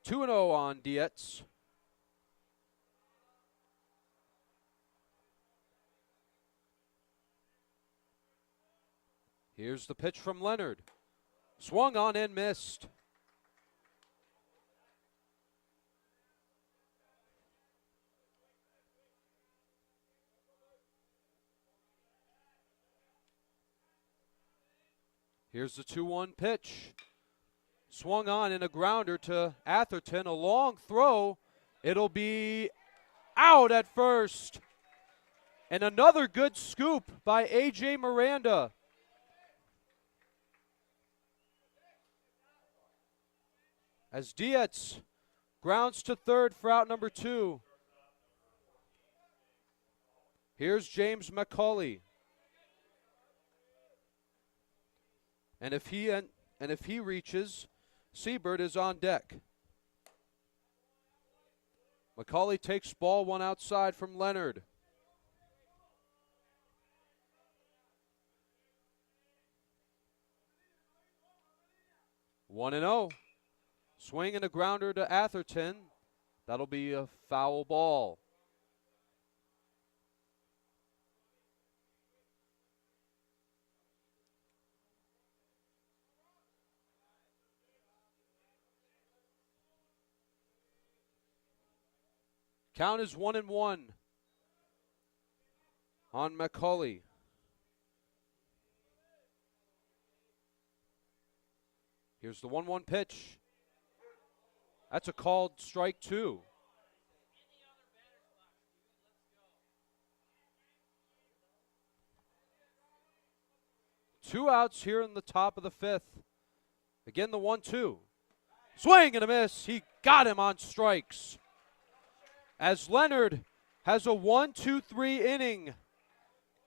2-0 on Dietz. Here's the pitch from Leonard. Swung on and missed. Here's the 2-1 pitch. Swung on in a grounder to Atherton. A long throw. It'll be out at first. And another good scoop by A.J. Miranda. As Dietz grounds to third for out number 2. Here's James McCauley. And if he reaches, Seabird is on deck. McCauley takes ball one outside from Leonard. One and 0. Swing and a grounder to Atherton. That'll be a foul ball. Count is 1-1 on McCauley. Here's the 1-1 pitch. That's a called strike 2. Two outs here in the top of the fifth. Again, the 1-2. Swing and a miss. He got him on strikes. As Leonard has a 1-2-3 inning,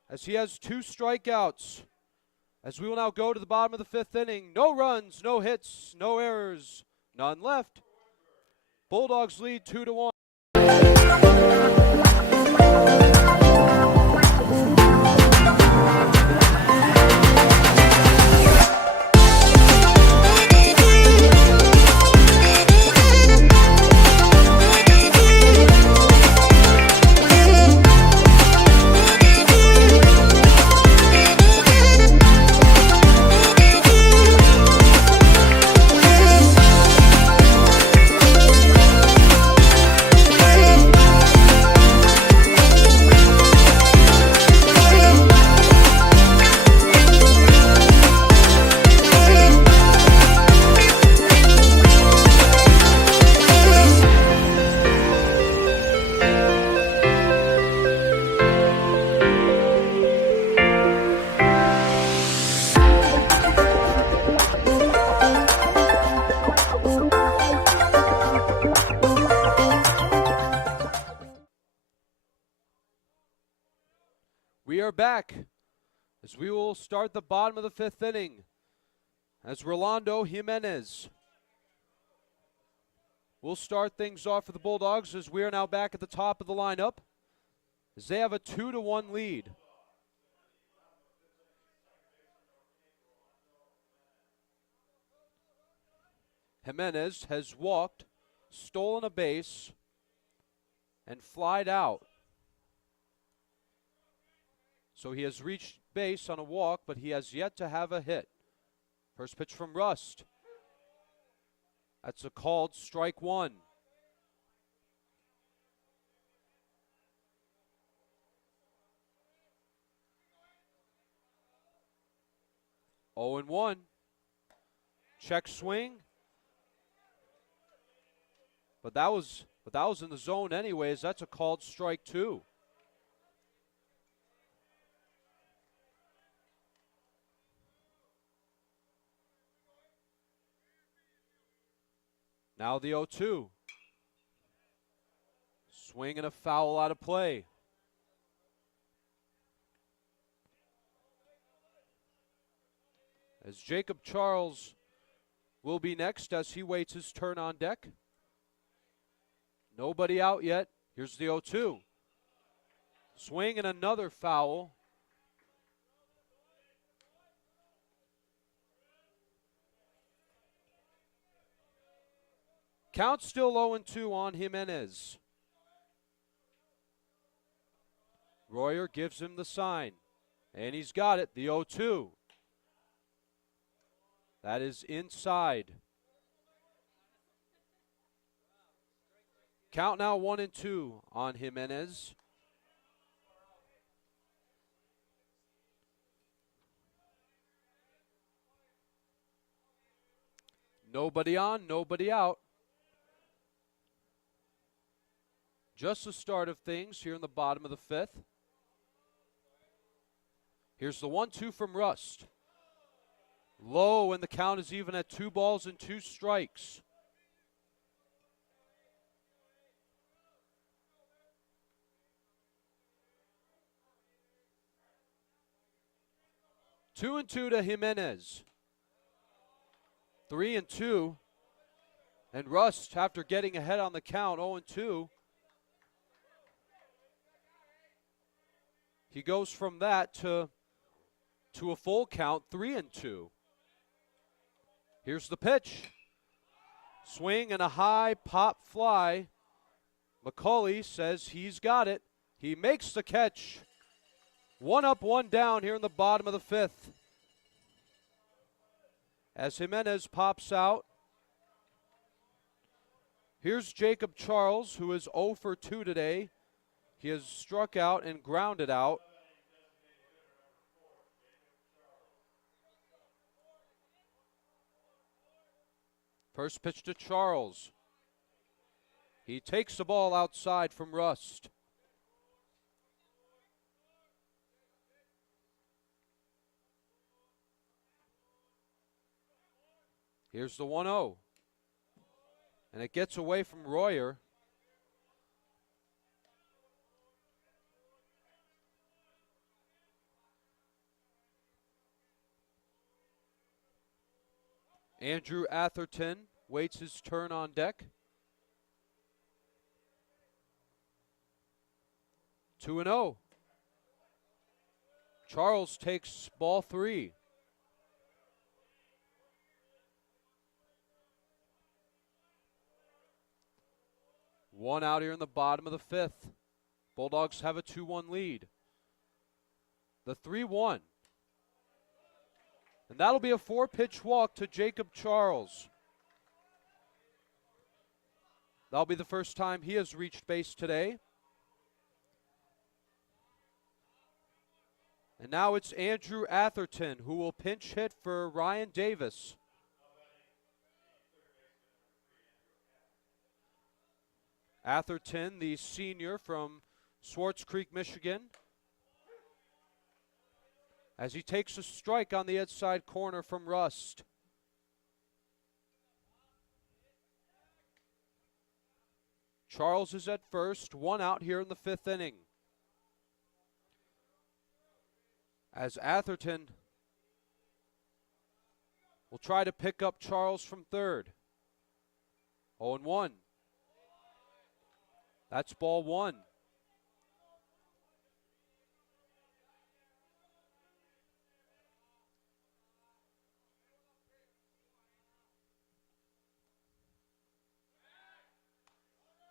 as he has 2 strikeouts. As we will now go to the bottom of the fifth inning. No runs, no hits, no errors, none left. Bulldogs lead 2-1. We are back as we will start the bottom of the fifth inning as Rolando Jimenez will start things off for the Bulldogs as we are now back at the top of the lineup as they have a 2-1 lead. Jimenez has walked, stolen a base, and flied out. So he has reached base on a walk, but he has yet to have a hit. First pitch from Rust. That's a called strike 1. Oh and 1. Check swing. But But that was in the zone anyways. That's a called strike 2. Now the 0-2. Swing and a foul out of play. As Jacob Charles will be next as he waits his turn on deck. Nobody out yet. Here's the 0-2. Swing and another foul. Count still 0-2 on Jimenez. Royer gives him the sign. And he's got it, the 0-2. That is inside. Count now 1-2 on Jimenez. Nobody on, nobody out. Just the start of things here in the bottom of the 5th. Here's the 1-2 from Rust. Low, and the count is even at 2 balls and 2 strikes. Two and 2 to Jimenez. 3-2. And Rust, after getting ahead on the count, 0-2. He goes from that to a full count, 3-2. Here's the pitch. Swing and a high pop fly. McCauley says he's got it. He makes the catch. 1 up, 1 down here in the bottom of the 5th. As Jimenez pops out. Here's Jacob Charles, who is 0 for 2 today. He has struck out and grounded out. First pitch to Charles. He takes the ball outside from Rust. Here's the 1-0. And it gets away from Royer. Andrew Atherton waits his turn on deck. 2-0. Charles takes ball 3. One out here in the bottom of the 5th. Bulldogs have a 2-1 lead. The 3-1. And that'll be a 4-pitch walk to Jacob Charles. That'll be the first time he has reached base today. And now it's Andrew Atherton who will pinch hit for Ryan Davis. Atherton, the senior from Swartz Creek, Michigan. As he takes a strike on the outside corner from Rust. Charles is at first, 1 out here in the 5th inning. As Atherton will try to pick up Charles from third. 0-1. That's ball 1.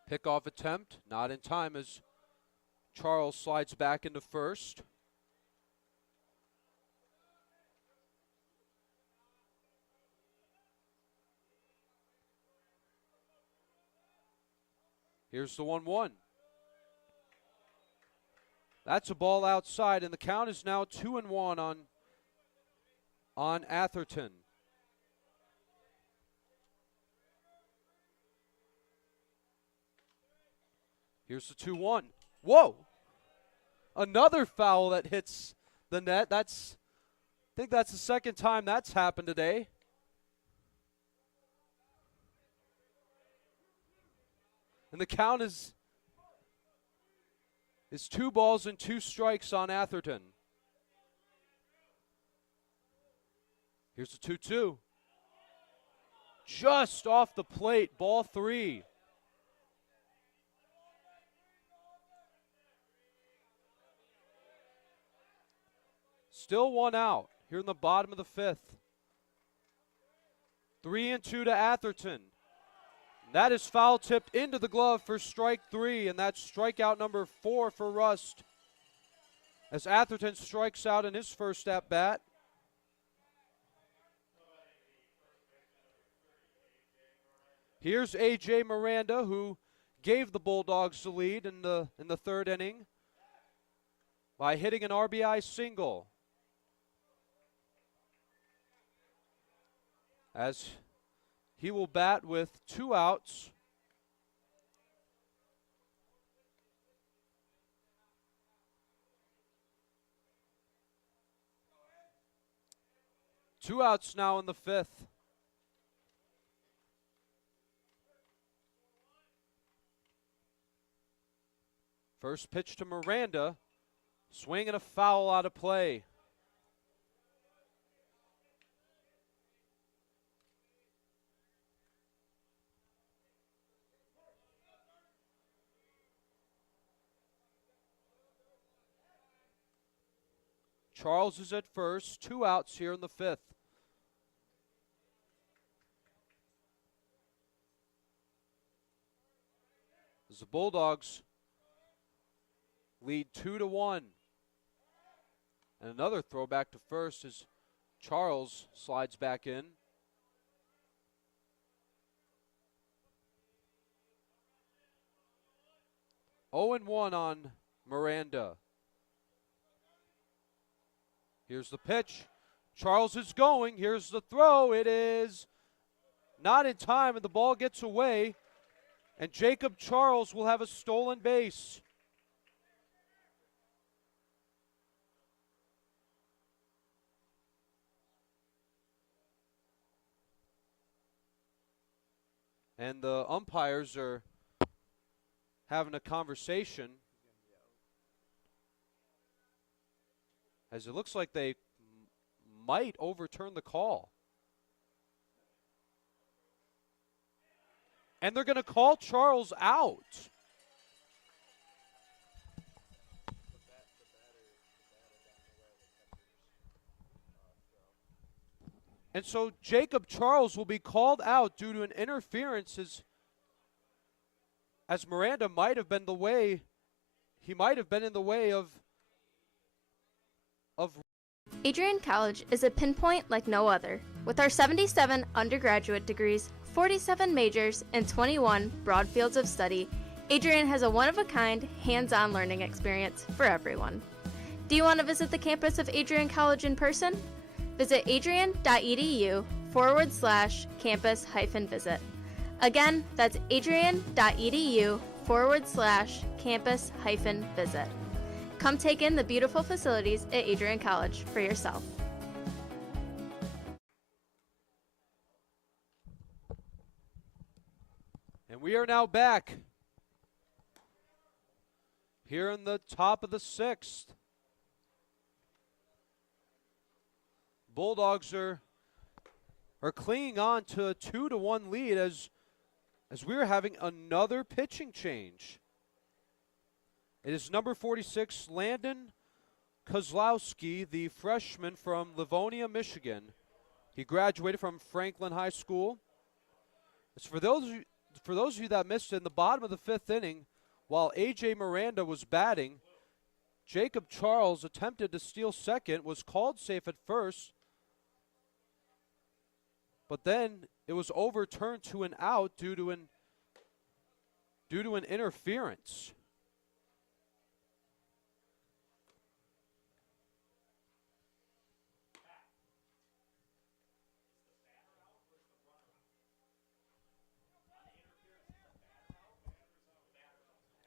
Pickoff attempt, not in time as Charles slides back into first. Here's the 1-1. That's a ball outside, and the count is now 2-1 on Atherton. Here's the 2-1. Whoa! Another foul that hits the net. I think that's the second time that's happened today. And the count is 2 balls and 2 strikes on Atherton. Here's the 2-2. Just off the plate, ball 3. Still 1 out here in the bottom of the 5th. 3-2 to Atherton. That is foul tipped into the glove for strike 3, and that's strikeout number 4 for Rust. As Atherton strikes out in his first at bat. Here's A.J. Miranda, who gave the Bulldogs the lead in the 3rd inning by hitting an RBI single. As he will bat with 2 outs. Two outs now in the 5th. First pitch to Miranda. Swing and a foul out of play. Charles is at first. 2 outs here in the 5th. As the Bulldogs lead 2-1. And another throwback to first as Charles slides back in. Oh and 1 on Miranda. Here's the pitch. Charles is going. Here's the throw. It is not in time, and the ball gets away. And Jacob Charles will have a stolen base. And the umpires are having a conversation, as it looks like they might overturn the call. And they're going to call Charles out. And so Jacob Charles will be called out due to an interference as Miranda might have been he might have been in the way of Adrian College is a pinpoint like no other. With our 77 undergraduate degrees, 47 majors, and 21 broad fields of study, Adrian has a one-of-a-kind, hands-on learning experience for everyone. Do you want to visit the campus of Adrian College in person? Visit adrian.edu/campus-visit. Again, that's adrian.edu/campus-visit. Come take in the beautiful facilities at Adrian College for yourself. And we are now back here in the top of the 6th. Bulldogs are clinging on to a 2-1 lead as we're having another pitching change. It is number 46, Landon Kozlowski, the freshman from Livonia, Michigan. He graduated from Franklin High School. It's for those of you that missed it, in the bottom of the 5th inning, while A.J. Miranda was batting, Jacob Charles attempted to steal second, was called safe at first, but then it was overturned to an out due to an interference.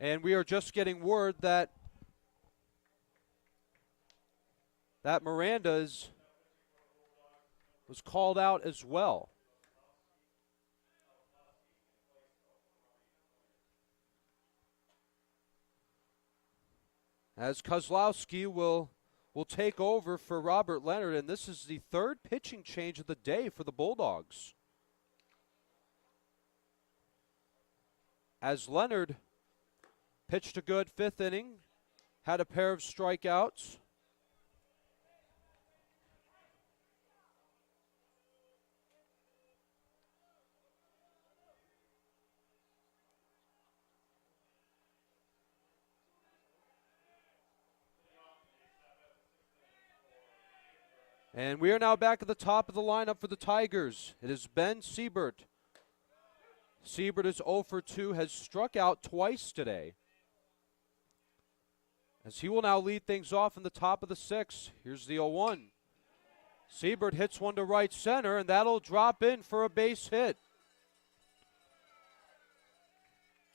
And we are just getting word that Miranda was called out as well. As Kozlowski will take over for Robert Leonard, and this is the third pitching change of the day for the Bulldogs. As Leonard pitched a good fifth inning, had a pair of strikeouts. And we are now back at the top of the lineup for the Tigers. It is Ben Siebert. Siebert is 0 for 2, has struck out twice today. As he will now lead things off in the top of the 6th. Here's the 0-1. Siebert hits one to right center, and that'll drop in for a base hit.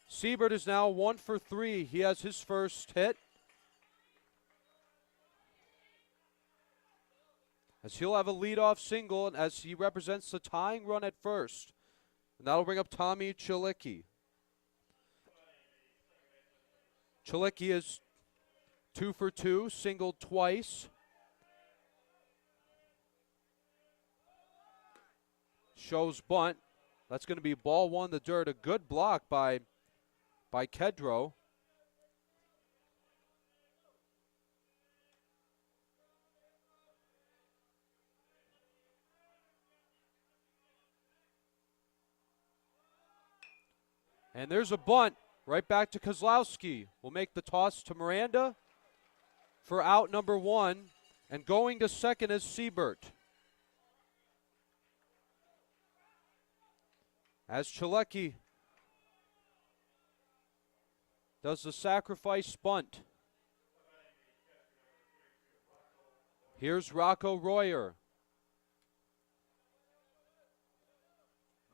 Siebert is now 1 for 3. He has his first hit. As he'll have a leadoff single, and as he represents the tying run at first. And that'll bring up Tommy Chilicki. Chilicki is 2 for 2, singled twice. Shows bunt. That's going to be ball 1 the dirt. A good block by Kedro. And there's a bunt right back to Kozlowski. We'll make the toss to Miranda for out number 1. And going to second is Siebert. As Chilecki does the sacrifice bunt. Here's Rocco Royer,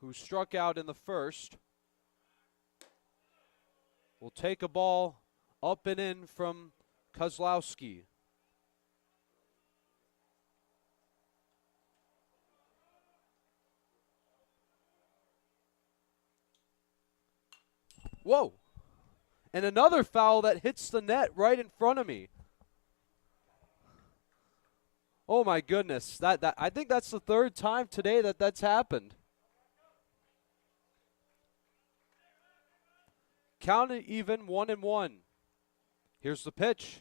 who struck out in the first. Will take a ball up and in from Kozlowski. Whoa! And another foul that hits the net right in front of me. Oh my goodness. That I think that's the third time today that's happened. Count it even, 1-1. Here's the pitch.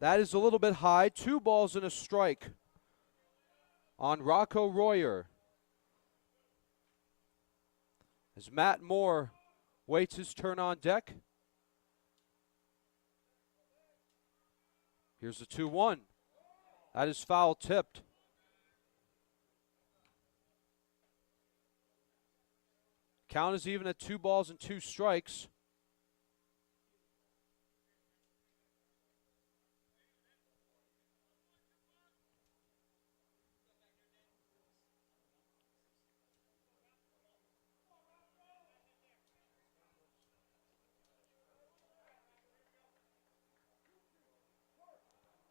That is a little bit high. 2 balls and a strike on Rocco Royer. As Matt Moore waits his turn on deck. Here's the 2-1. That is foul tipped. Count is even at 2 balls and 2 strikes.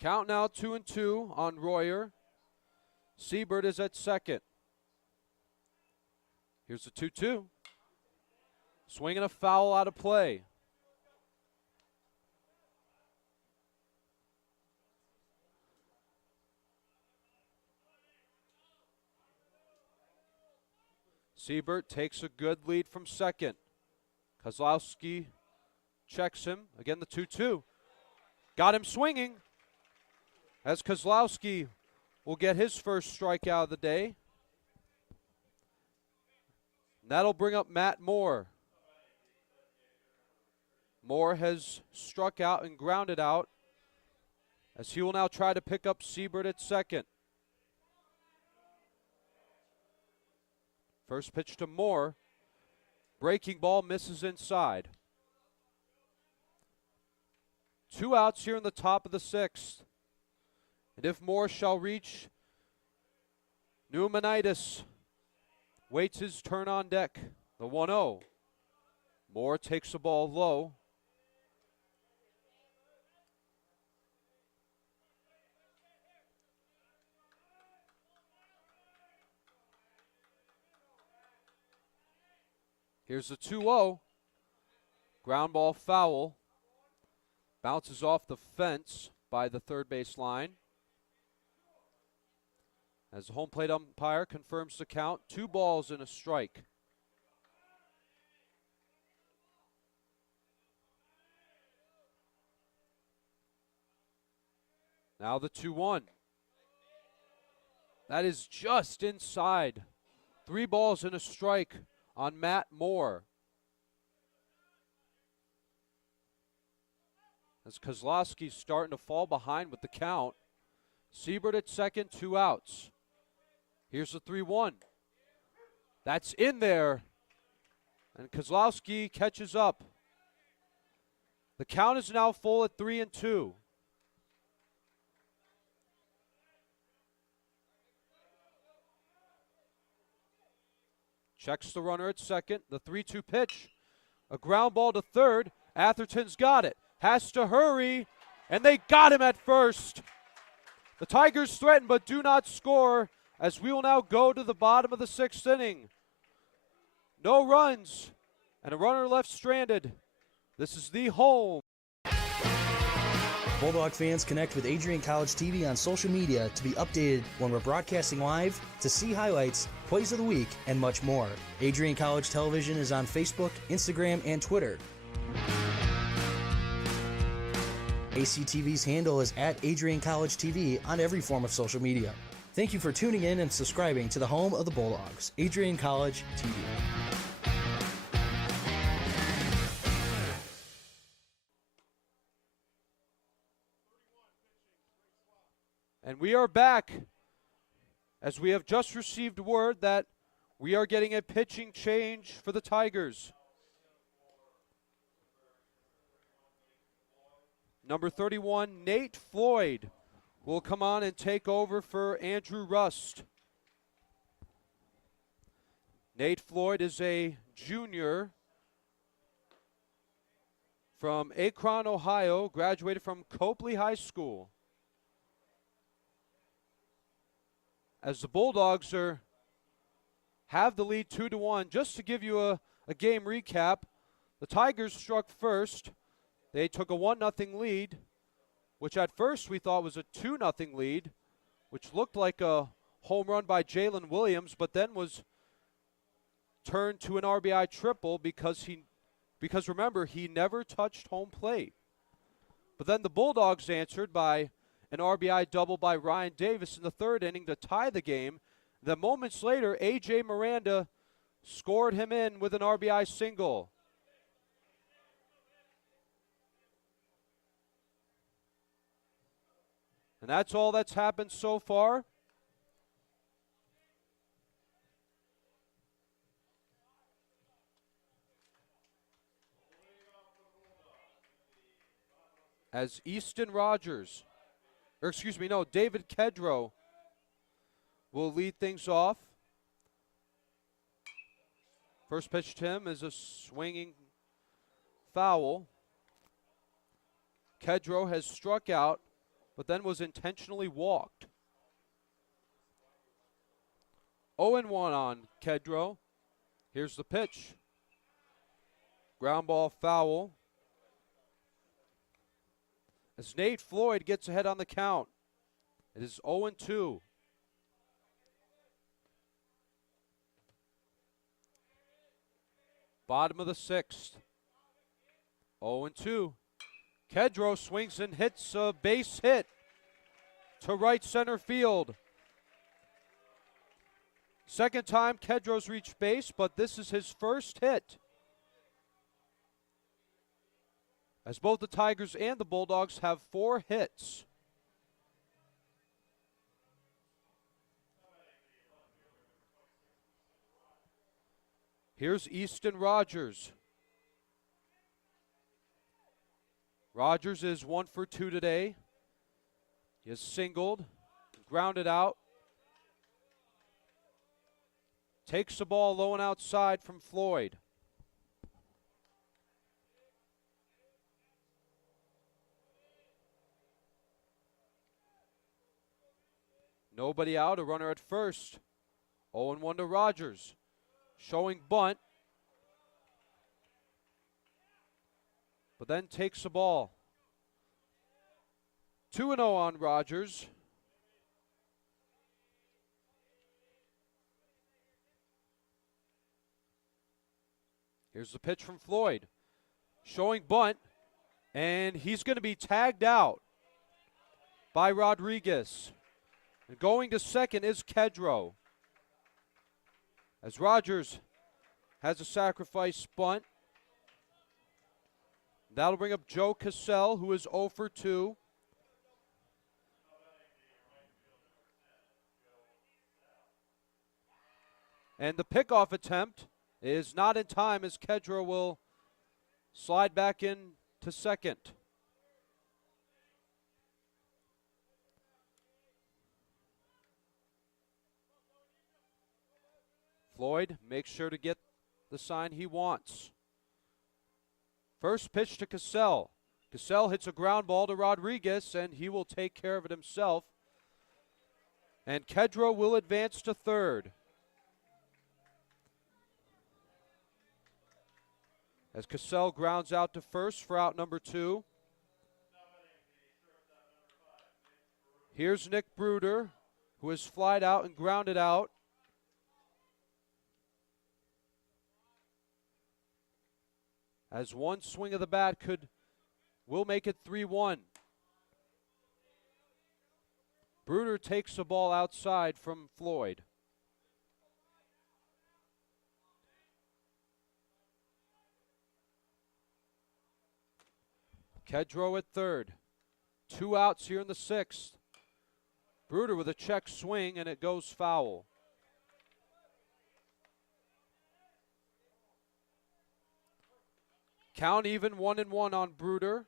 Count now 2-2 on Royer. Siebert is at second. Here's the 2-2. Swinging a foul out of play. Siebert takes a good lead from second. Kozlowski checks him. Again, the 2-2. Got him swinging. As Kozlowski will get his first strikeout of the day. And that'll bring up Matt Moore. Moore has struck out and grounded out, as he will now try to pick up Siebert at second. First pitch to Moore. Breaking ball misses inside. 2 outs here in the top of the 6th. And if Moore shall reach, Pneumonitis waits his turn on deck. The 1-0. Moore takes the ball low. Here's the 2-0. Ground ball foul. Bounces off the fence by the third base line. As the home plate umpire confirms the count, 2 balls and a strike. Now the 2-1. That is just inside. 3 balls and a strike on Matt Moore. As Kozlowski's starting to fall behind with the count. Siebert at second, 2 outs. Here's the 3-1. That's in there. And Kozlowski catches up. The count is now full at 3-2. Checks the runner at second. The 3-2 pitch. A ground ball to third. Atherton's got it. Has to hurry. And they got him at first. The Tigers threaten but do not score as we will now go to the bottom of the 6th inning. No runs and a runner left stranded. This is the home. Bulldog fans, connect with Adrian College TV on social media to be updated when we're broadcasting live, to see highlights, plays of the week, and much more. Adrian College Television is on Facebook, Instagram, and Twitter. ACTV's handle is at Adrian College TV on every form of social media. Thank you for tuning in and subscribing to the home of the Bulldogs, Adrian College TV. And we are back as we have just received word that we are getting a pitching change for the Tigers. Number 31, Nate Floyd, will come on and take over for Andrew Rust. Nate Floyd is a junior from Akron, Ohio, graduated from Copley High School. As the Bulldogs have the lead 2-1, just to give you a game recap, the Tigers struck first. They took a 1-0 lead, which at first we thought was a 2-0 lead, which looked like a home run by Jalen Williams, but then was turned to an RBI triple because remember, he never touched home plate. But then the Bulldogs answered by an RBI double by Ryan Davis in the 3rd inning to tie the game. Then moments later, A.J. Miranda scored him in with an RBI single. And that's all that's happened so far. As David Kedro will lead things off. First pitch to him is a swinging foul. Kedro has struck out, but then was intentionally walked. 0-1 on Kedro. Here's the pitch. Ground ball foul. As Nate Floyd gets ahead on the count. It is 0-2. Bottom of the 6th. 0-2. Kedro swings and hits a base hit to right center field. Second time Kedro's reached base, but this is his first hit. As both the Tigers and the Bulldogs have 4 hits. Here's Easton Rogers. Rogers is 1 for 2 today. He has singled, grounded out. Takes the ball low and outside from Floyd. Nobody out, a runner at first. 0-1 to Rogers. Showing bunt. But then takes the ball. 2-0 on Rogers. Here's the pitch from Floyd. Showing bunt. And he's going to be tagged out by Rodriguez. And going to second is Kedro. As Rogers has a sacrifice bunt. That'll bring up Joe Cassell, who is 0 for 2. And the pickoff attempt is not in time as Kedro will slide back in to second. Floyd makes sure to get the sign he wants. First pitch to Cassell. Cassell hits a ground ball to Rodriguez, and he will take care of it himself. And Kedro will advance to third. As Cassell grounds out to first for out number 2. Here's Nick Bruder, who has flied out and grounded out. As one swing of the bat will make it 3-1. Bruder takes the ball outside from Floyd. Kedro at third. 2 outs here in the 6th. Bruder with a check swing, and it goes foul. Count even, 1-1 on Bruder.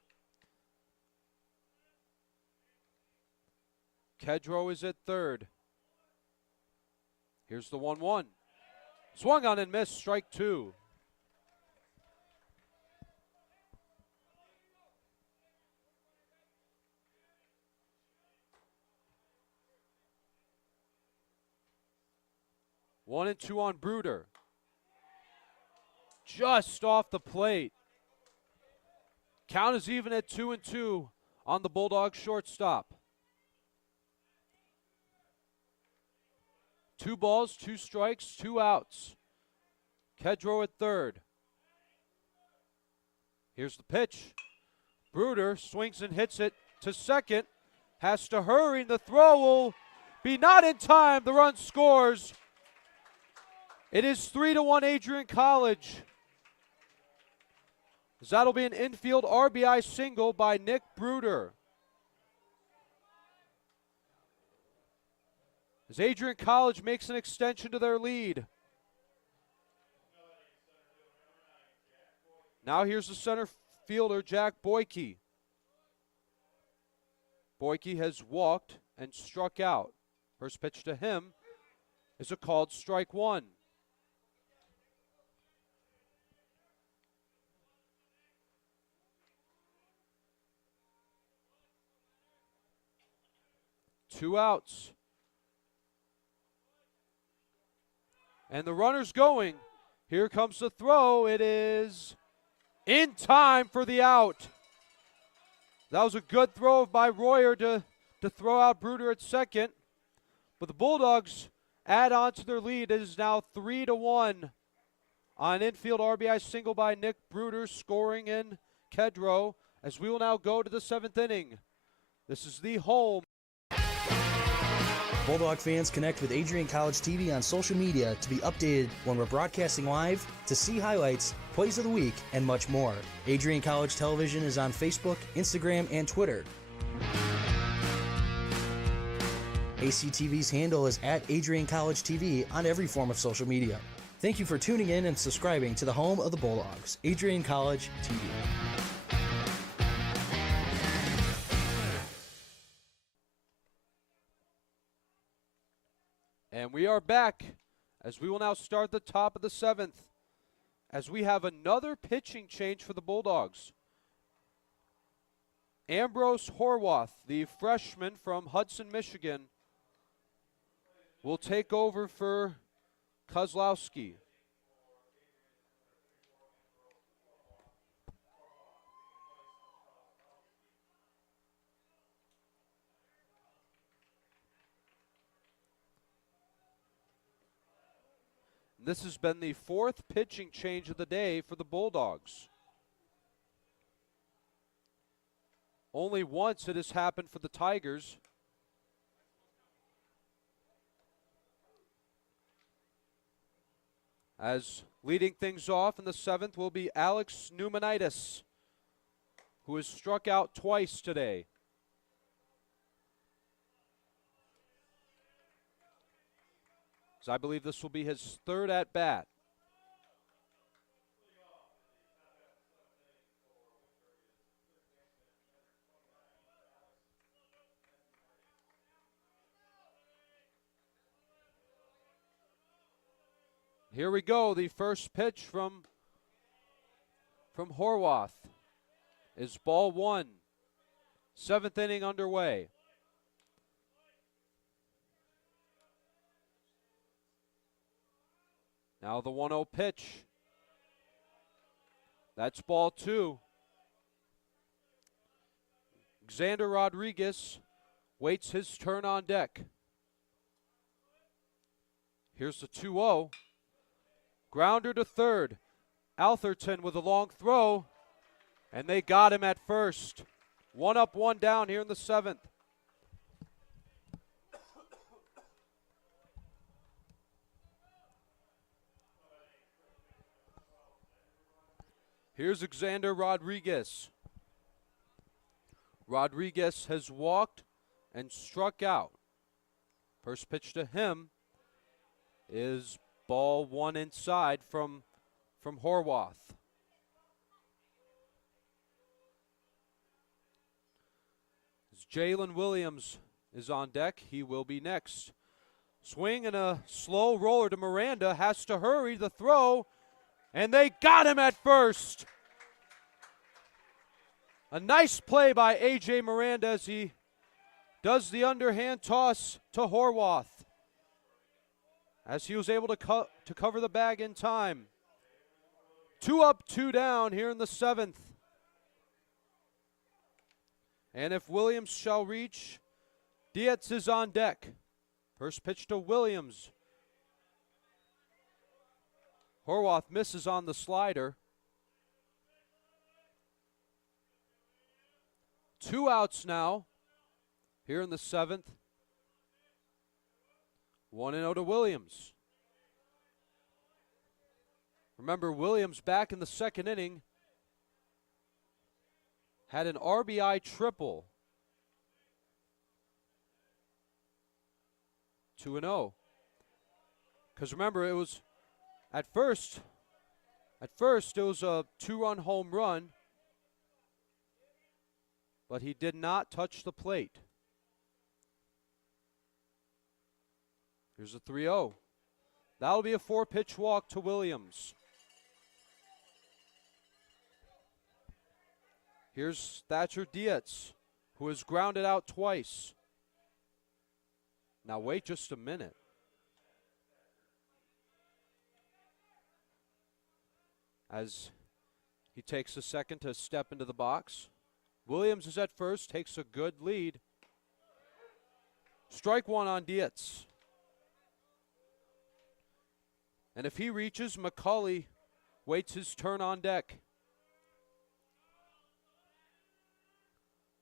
Kedro is at third. Here's the 1-1. Swung on and missed, strike 2. One and 2 on Bruder. Just off the plate. Count is even at 2-2 on the Bulldogs shortstop. 2 balls, 2 strikes, 2 outs. Kedro at third. Here's the pitch. Bruder swings and hits it to second. Has to hurry. The throw will be not in time. The run scores. It is 3-1 Adrian College. That'll be an infield RBI single by Nick Bruder. As Adrian College makes an extension to their lead. Now here's the center fielder, Jack Boyke. Boyke has walked and struck out. First pitch to him is a called strike 1. Two outs. And the runner's going. Here comes the throw. It is in time for the out. That was a good throw by Royer to throw out Bruder at second. But the Bulldogs add on to their lead. It is now 3-1 on infield RBI single by Nick Bruder, scoring in Kedro, as we will now go to the 7th inning. This is the home. Bulldog fans, connect with Adrian College TV on social media to be updated when we're broadcasting live, to see highlights, plays of the week, and much more. Adrian College Television is on Facebook, Instagram, and Twitter. ACTV's handle is at Adrian College TV on every form of social media. Thank you for tuning in and subscribing to the home of the Bulldogs, Adrian College TV. And we are back as we will now start the top of the 7th, as we have another pitching change for the Bulldogs. Ambrose Horwath, the freshman from Hudson, Michigan, will take over for Kozlowski. This has been the 4th pitching change of the day for the Bulldogs. Only once it has happened for the Tigers. As leading things off in the 7th will be Alex Pneumonitis, who has struck out twice today. So I believe this will be his 3rd at bat. Here we go. The first pitch from Horwath is ball 1. 7th inning underway. Now the 1-0 pitch. That's ball 2. Xander Rodriguez waits his turn on deck. Here's the 2-0. Grounder to third. Altherton with a long throw, and they got him at first. 1 up, 1 down here in the 7th. Here's Xander Rodriguez. Rodriguez has walked and struck out. First pitch to him is ball 1 inside from Horwath. As Jalen Williams is on deck, he will be next. Swing and a slow roller to Miranda, has to hurry the throw, and they got him at first. A nice play by A.J. Miranda as he does the underhand toss to Horwath, as he was able to cover the bag in time. 2 up, 2 down here in the 7th. And if Williams shall reach, Dietz is on deck. First pitch to Williams. Horwath misses on the slider. 2 outs now here in the 7th. 1-0 to Williams. Remember, Williams back in the 2nd inning had an RBI triple. 2-0. Because remember, it was at first it was a 2-run home run, but he did not touch the plate. Here's a 3-0. That'll be a 4-pitch walk to Williams. Here's Thatcher Dietz, who has grounded out twice. Now wait just a minute. As he takes a second to step into the box. Williams is at first, takes a good lead. Strike 1 on Dietz. And if he reaches, McCauley waits his turn on deck.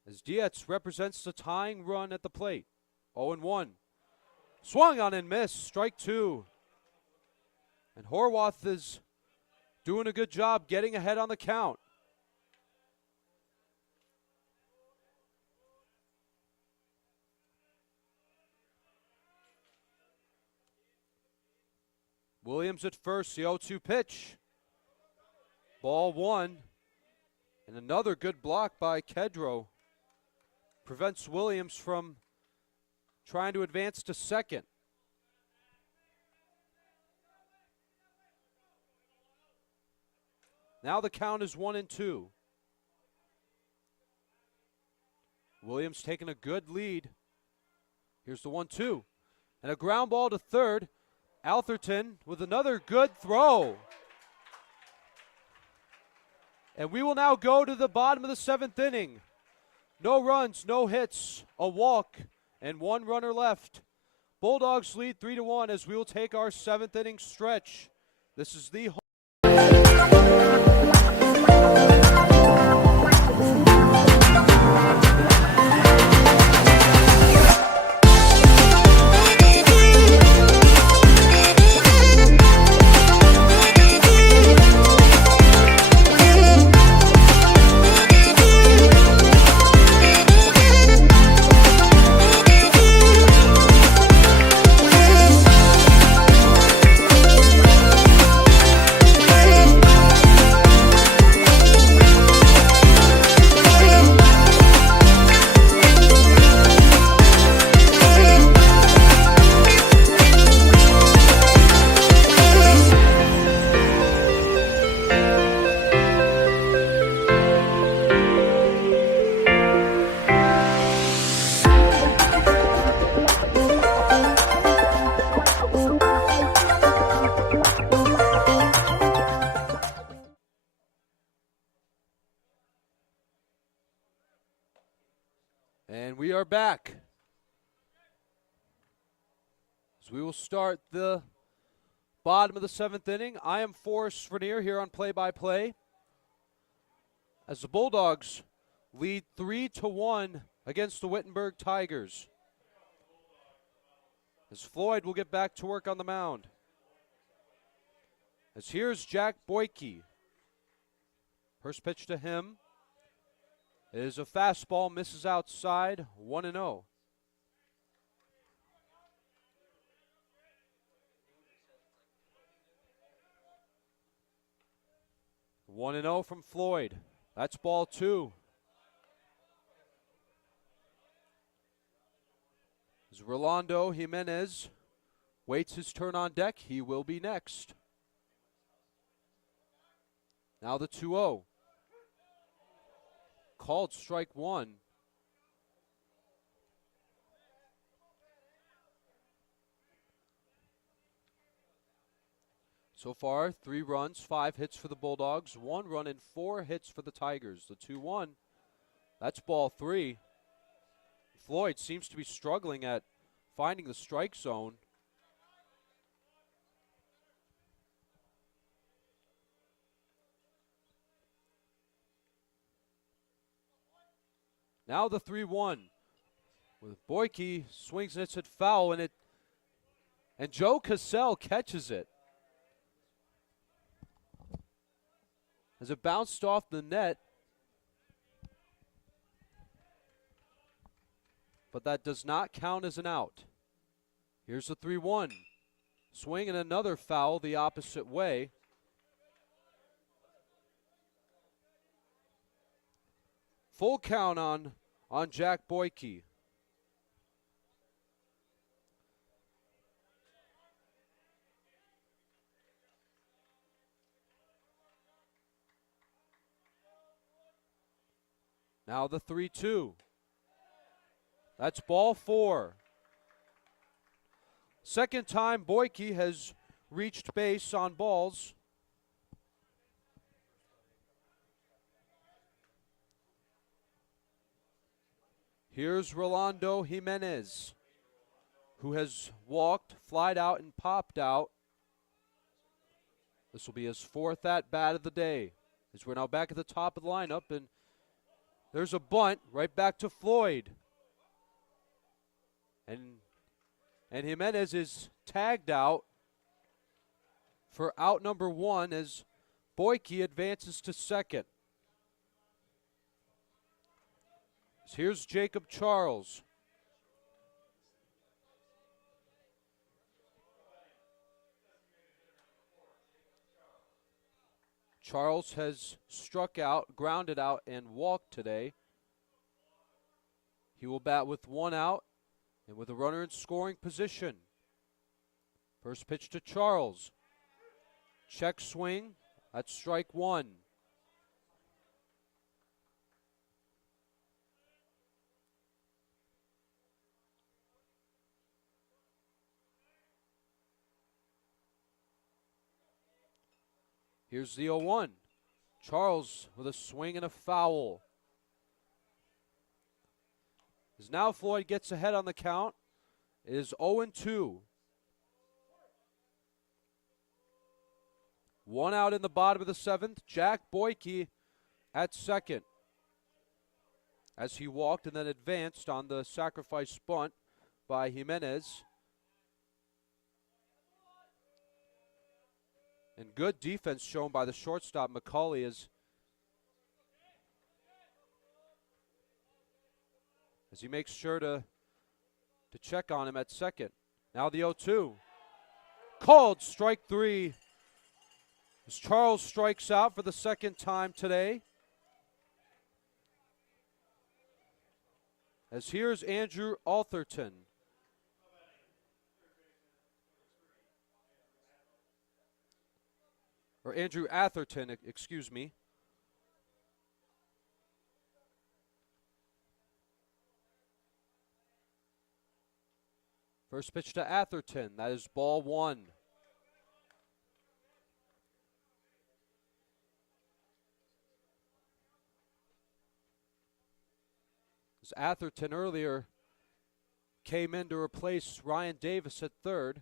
As Dietz represents the tying run at the plate. 0-1. Swung on and missed. Strike 2. And Horwath is doing a good job getting ahead on the count. Williams at first, the 0-2 pitch. Ball 1. And another good block by Kedro prevents Williams from trying to advance to second. Now the count is 1-2. Williams taking a good lead. Here's the 1-2. And a ground ball to third. Altherton with another good throw. And we will now go to the bottom of the 7th inning. No runs, no hits, a walk, and 1 runner left. Bulldogs lead 3-1 as we will take our 7th inning stretch. This is the And we are back. So we will start the bottom of the 7th inning. I am Forrest Vernier here on play-by-play. As the Bulldogs lead 3-1 against the Wittenberg Tigers. As Floyd will get back to work on the mound. As here's Jack Boyke. First pitch to him is a fastball, misses outside, 1-0. One and 0 from Floyd. That's ball 2. As Rolando Jimenez waits his turn on deck, he will be next. Now the 2-0. Called strike 1. So far, 3 runs, 5 hits for the Bulldogs, 1 run and 4 hits for the Tigers. The 2-1, that's ball 3. Floyd seems to be struggling at finding the strike zone. Now the 3-1. With Boyke swings and hits it foul, and Joe Cassell catches it. As it bounced off the net. But that does not count as an out. Here's the 3-1. Swing and another foul the opposite way. Full count on Jack Boyke. Now the 3-2. That's ball 4. Second time Boyke has reached base on balls. Here's Rolando Jimenez, who has walked, flied out, and popped out. This will be his 4th at-bat of the day. As we're now back at the top of the lineup, and there's a bunt right back to Floyd. And Jimenez is tagged out for out number 1 as Boyke advances to second. So here's Jacob Charles. Charles has struck out, grounded out, and walked today. He will bat with 1 out and with a runner in scoring position. First pitch to Charles. Check swing. That's strike 1. Here's the 0-1. Charles with a swing and a foul. As now Floyd gets ahead on the count. It is 0-2. One out in the bottom of the 7th. Jack Boyke at second. As he walked and then advanced on the sacrifice bunt by Jimenez. And good defense shown by the shortstop, McCauley, as he makes sure to check on him at second. Now the 0-2. Called strike 3 as Charles strikes out for the second time today. As here's Andrew Atherton. Or Andrew Atherton, excuse me. First pitch to Atherton. That is ball 1. As Atherton earlier came in to replace Ryan Davis at third.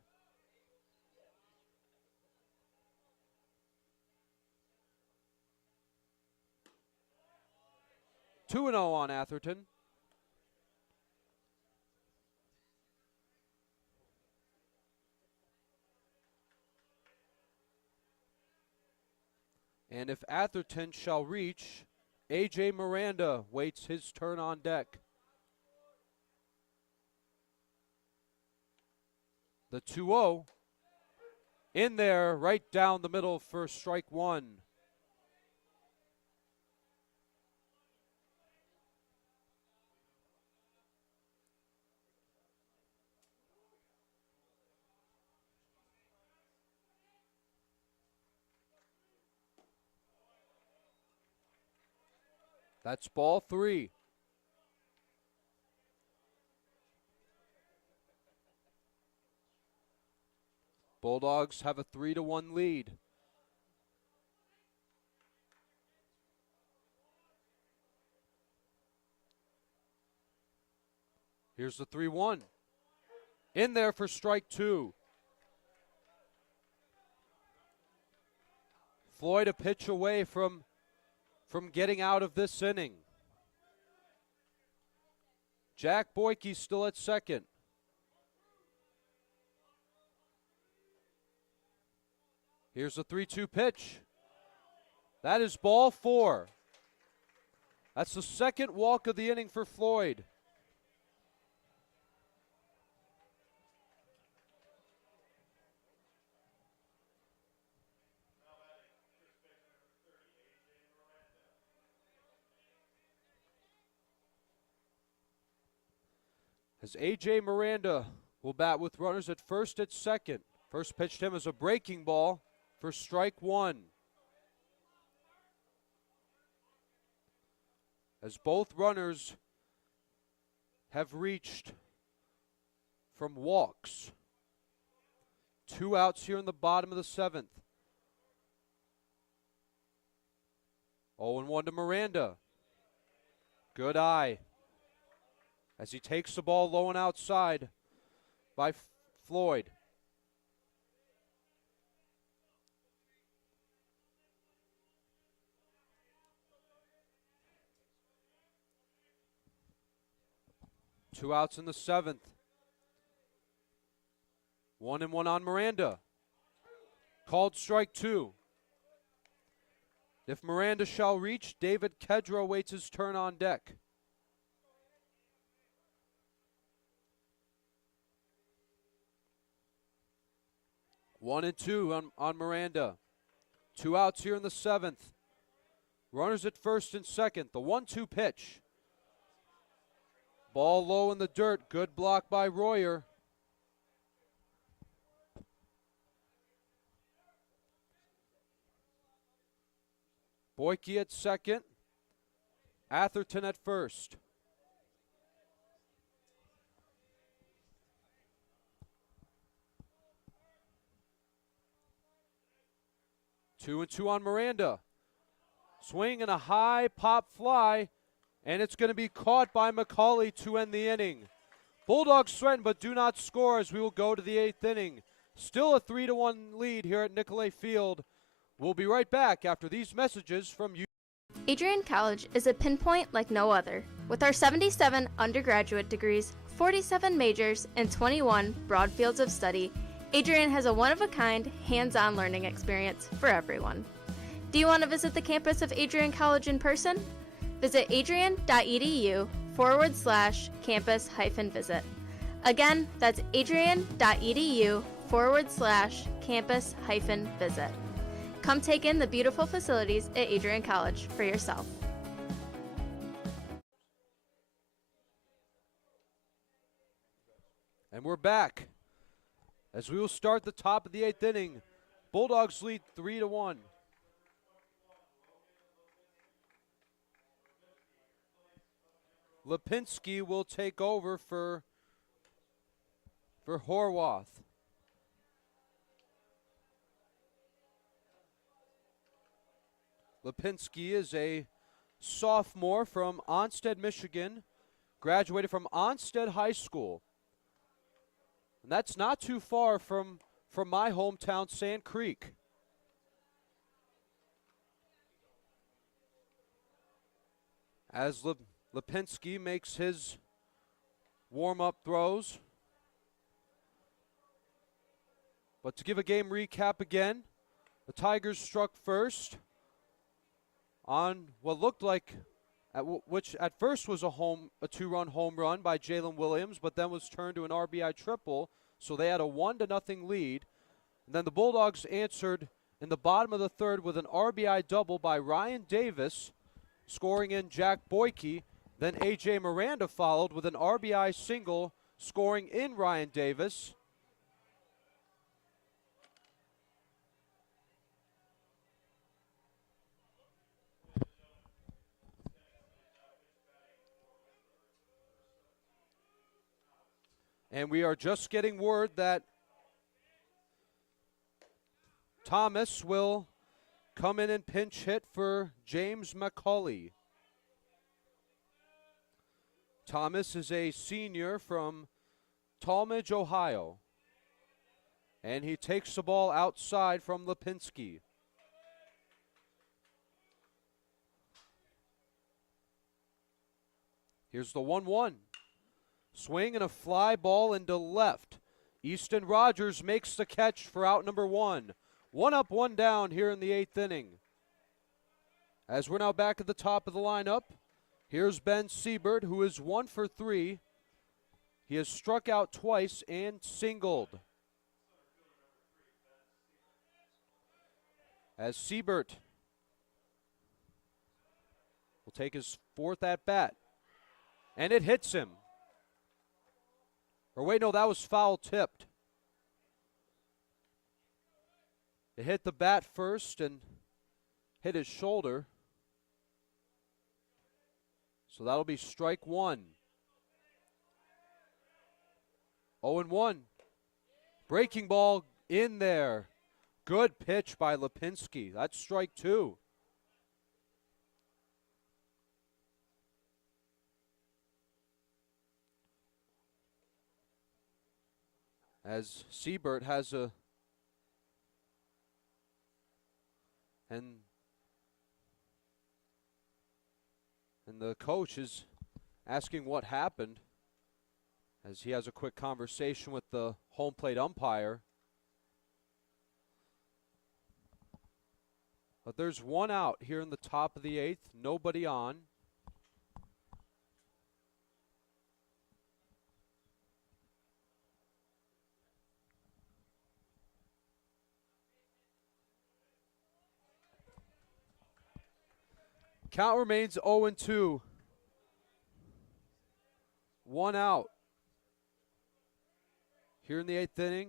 Two and 0 on Atherton. And if Atherton shall reach, A.J. Miranda waits his turn on deck. The 2-0 in there, right down the middle for strike 1. That's ball 3. Bulldogs have a 3-1 lead. Here's the 3-1. In there for strike 2. Floyd a pitch away from getting out of this inning. Jack Boyke still at second. Here's the 3-2 pitch. That is ball 4. That's the second walk of the inning for Floyd. As A.J. Miranda will bat with runners at first at second. First pitch to him is a breaking ball for strike 1. As both runners have reached from walks. 2 outs here in the bottom of the 7th. 0-1 to Miranda. Good eye. As he takes the ball low and outside by Floyd. Two outs in the 7th. 1-1 on Miranda. Called strike 2. If Miranda shall reach, David Kedra waits his turn on deck. One and 2 on Miranda. 2 outs here in the 7th. Runners at first and second. The 1-2 pitch. Ball low in the dirt. Good block by Royer. Boyke at second. Atherton at first. 2-2 on Miranda. Swing and a high pop fly, and it's going to be caught by McCauley to end the inning. Bulldogs threaten but do not score as we will go to the 8th inning. Still a 3-1 lead here at Nicolay Field. We'll be right back after these messages from you. Adrian College is a pinpoint like no other. With our 77 undergraduate degrees, 47 majors, and 21 broad fields of study, Adrian has a one-of-a-kind, hands-on learning experience for everyone. Do you want to visit the campus of Adrian College in person? Visit adrian.edu/campus-visit. Again, that's adrian.edu/campus-visit. Come take in the beautiful facilities at Adrian College for yourself. And we're back as we will start the top of the 8th inning. Bulldogs lead 3-1. Lipinski will take over for Horwath. Lipinski is a sophomore from Onstead, Michigan, graduated from Onstead High School. And that's not too far from my hometown, Sand Creek. As Lipinski makes his warm-up throws. But to give a game recap again, the Tigers struck first on what looked like, which at first was a 2-run home run by Jalen Williams, but then was turned to an RBI triple, so they had a 1-0 lead. And then the Bulldogs answered in the bottom of the third with an RBI double by Ryan Davis, scoring in Jack Boyke. Then A.J. Miranda followed with an RBI single, scoring in Ryan Davis. And we are just getting word that Thomas will come in and pinch hit for James McCauley. Thomas is a senior from Tallmadge, Ohio. And he takes the ball outside from Lipinski. Here's the 1-1. Swing and a fly ball into left. Easton Rogers makes the catch for out number 1. 1 up, 1 down here in the 8th inning. As we're now back at the top of the lineup, here's Ben Siebert, who is 1 for 3. He has struck out twice and singled. As Siebert will take his 4th at bat. And it hits him. Or wait, no, that was foul tipped. It hit the bat first and hit his shoulder. So that'll be strike 1. 0-1. Breaking ball in there. Good pitch by Lipinski. That's strike 2. As Siebert has a and the coach is asking what happened as he has a quick conversation with the home plate umpire. But there's 1 out here in the top of the 8th, nobody on. Count remains 0-2. 1 out. Here in the 8th inning.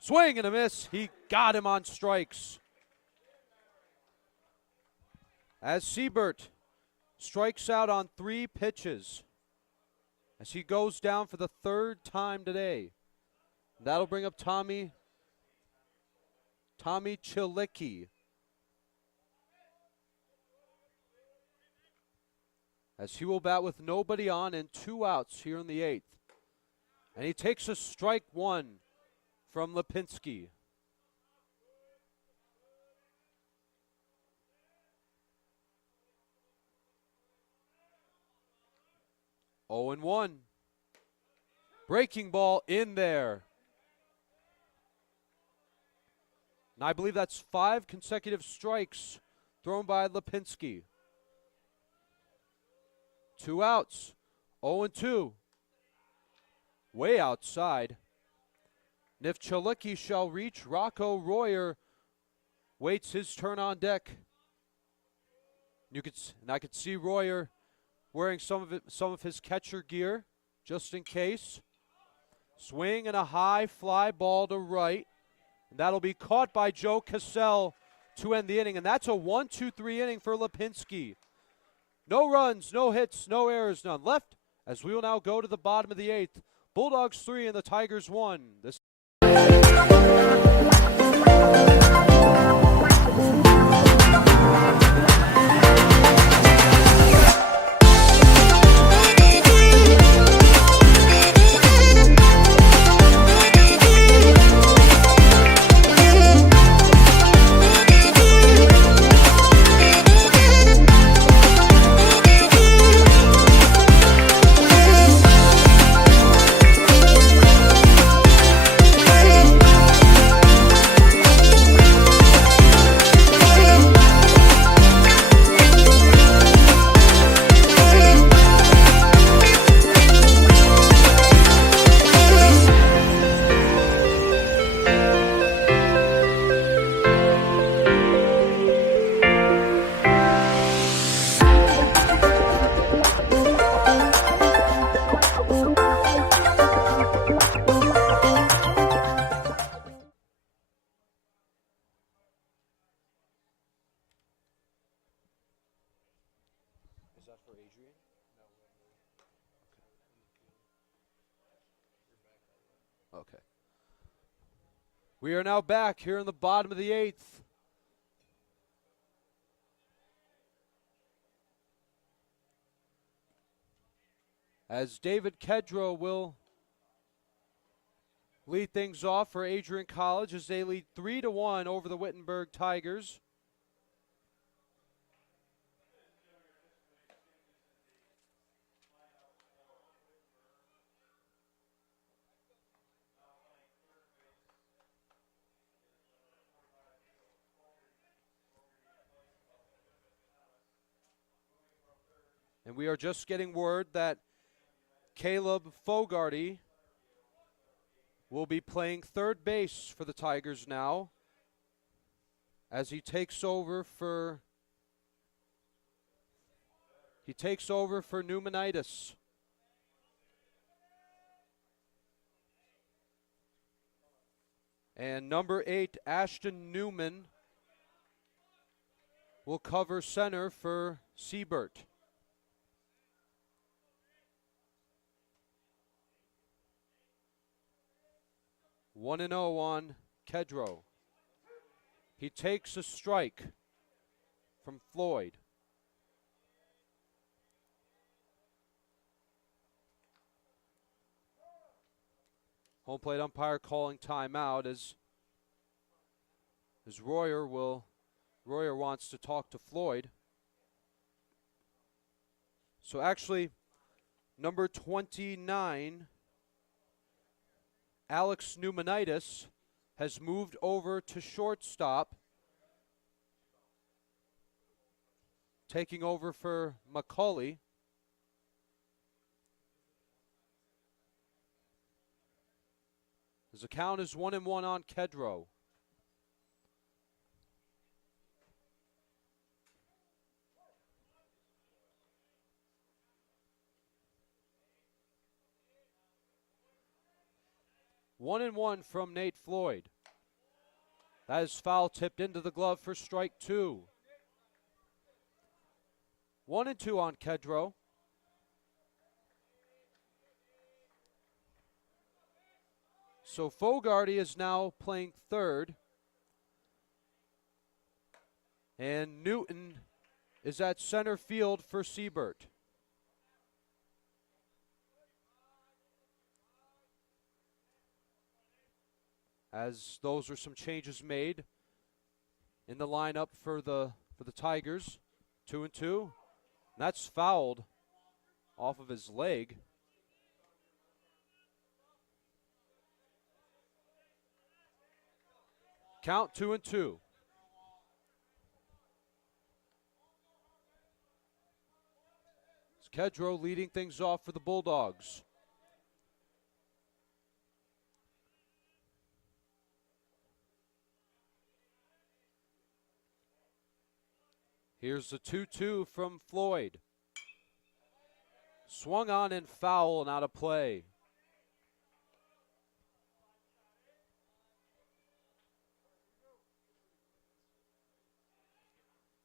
Swing and a miss. He got him on strikes. As Siebert strikes out on 3 pitches. As he goes down for the 3rd time today. That'll bring up Tommy Tommy Chilicki. As he will bat with nobody on and 2 outs here in the 8th. And he takes a strike 1 from Lipinski. Oh and 1. Breaking ball in there. And I believe that's 5 consecutive strikes thrown by Lipinski. 2 outs. 0 and 2. Way outside. And if Chilicki shall reach, Rocco Royer waits his turn on deck. And I could see Royer wearing some of his catcher gear, just in case. Swing and a high fly ball to right. And that'll be caught by Joe Cassell to end the inning. And that's a 1-2-3 inning for Lipinski. No runs, no hits, no errors, none left. As we will now go to the bottom of the 8th. Bulldogs 3 and the Tigers 1. This is that for Adrian? Okay. We are now back here in the bottom of the 8th. As David Kedro will lead things off for Adrian College as they lead 3-1 over the Wittenberg Tigers. And we are just getting word that Caleb Fogarty will be playing third base for the Tigers now as he takes over for pneumonitis. And number 8, Ashton Newman, will cover center for Siebert. One and 0 on Kedro. He takes a strike from Floyd. Home plate umpire calling timeout as Royer wants to talk to Floyd. So actually, number 29, Alex Pneumonitis, has moved over to shortstop, taking over for McCauley. As the count is 1-1 on Kedro. One and 1 from Nate Floyd. That is foul tipped into the glove for strike 2. 1 and 2 on Kedro. So Fogarty is now playing third. And Newton is at center field for Siebert. As those are some changes made in the lineup for the Tigers. 2-2. That's fouled off of his leg. Count 2-2. It's Kedro leading things off for the Bulldogs. Here's the 2-2 from Floyd. Swung on and foul and out of play.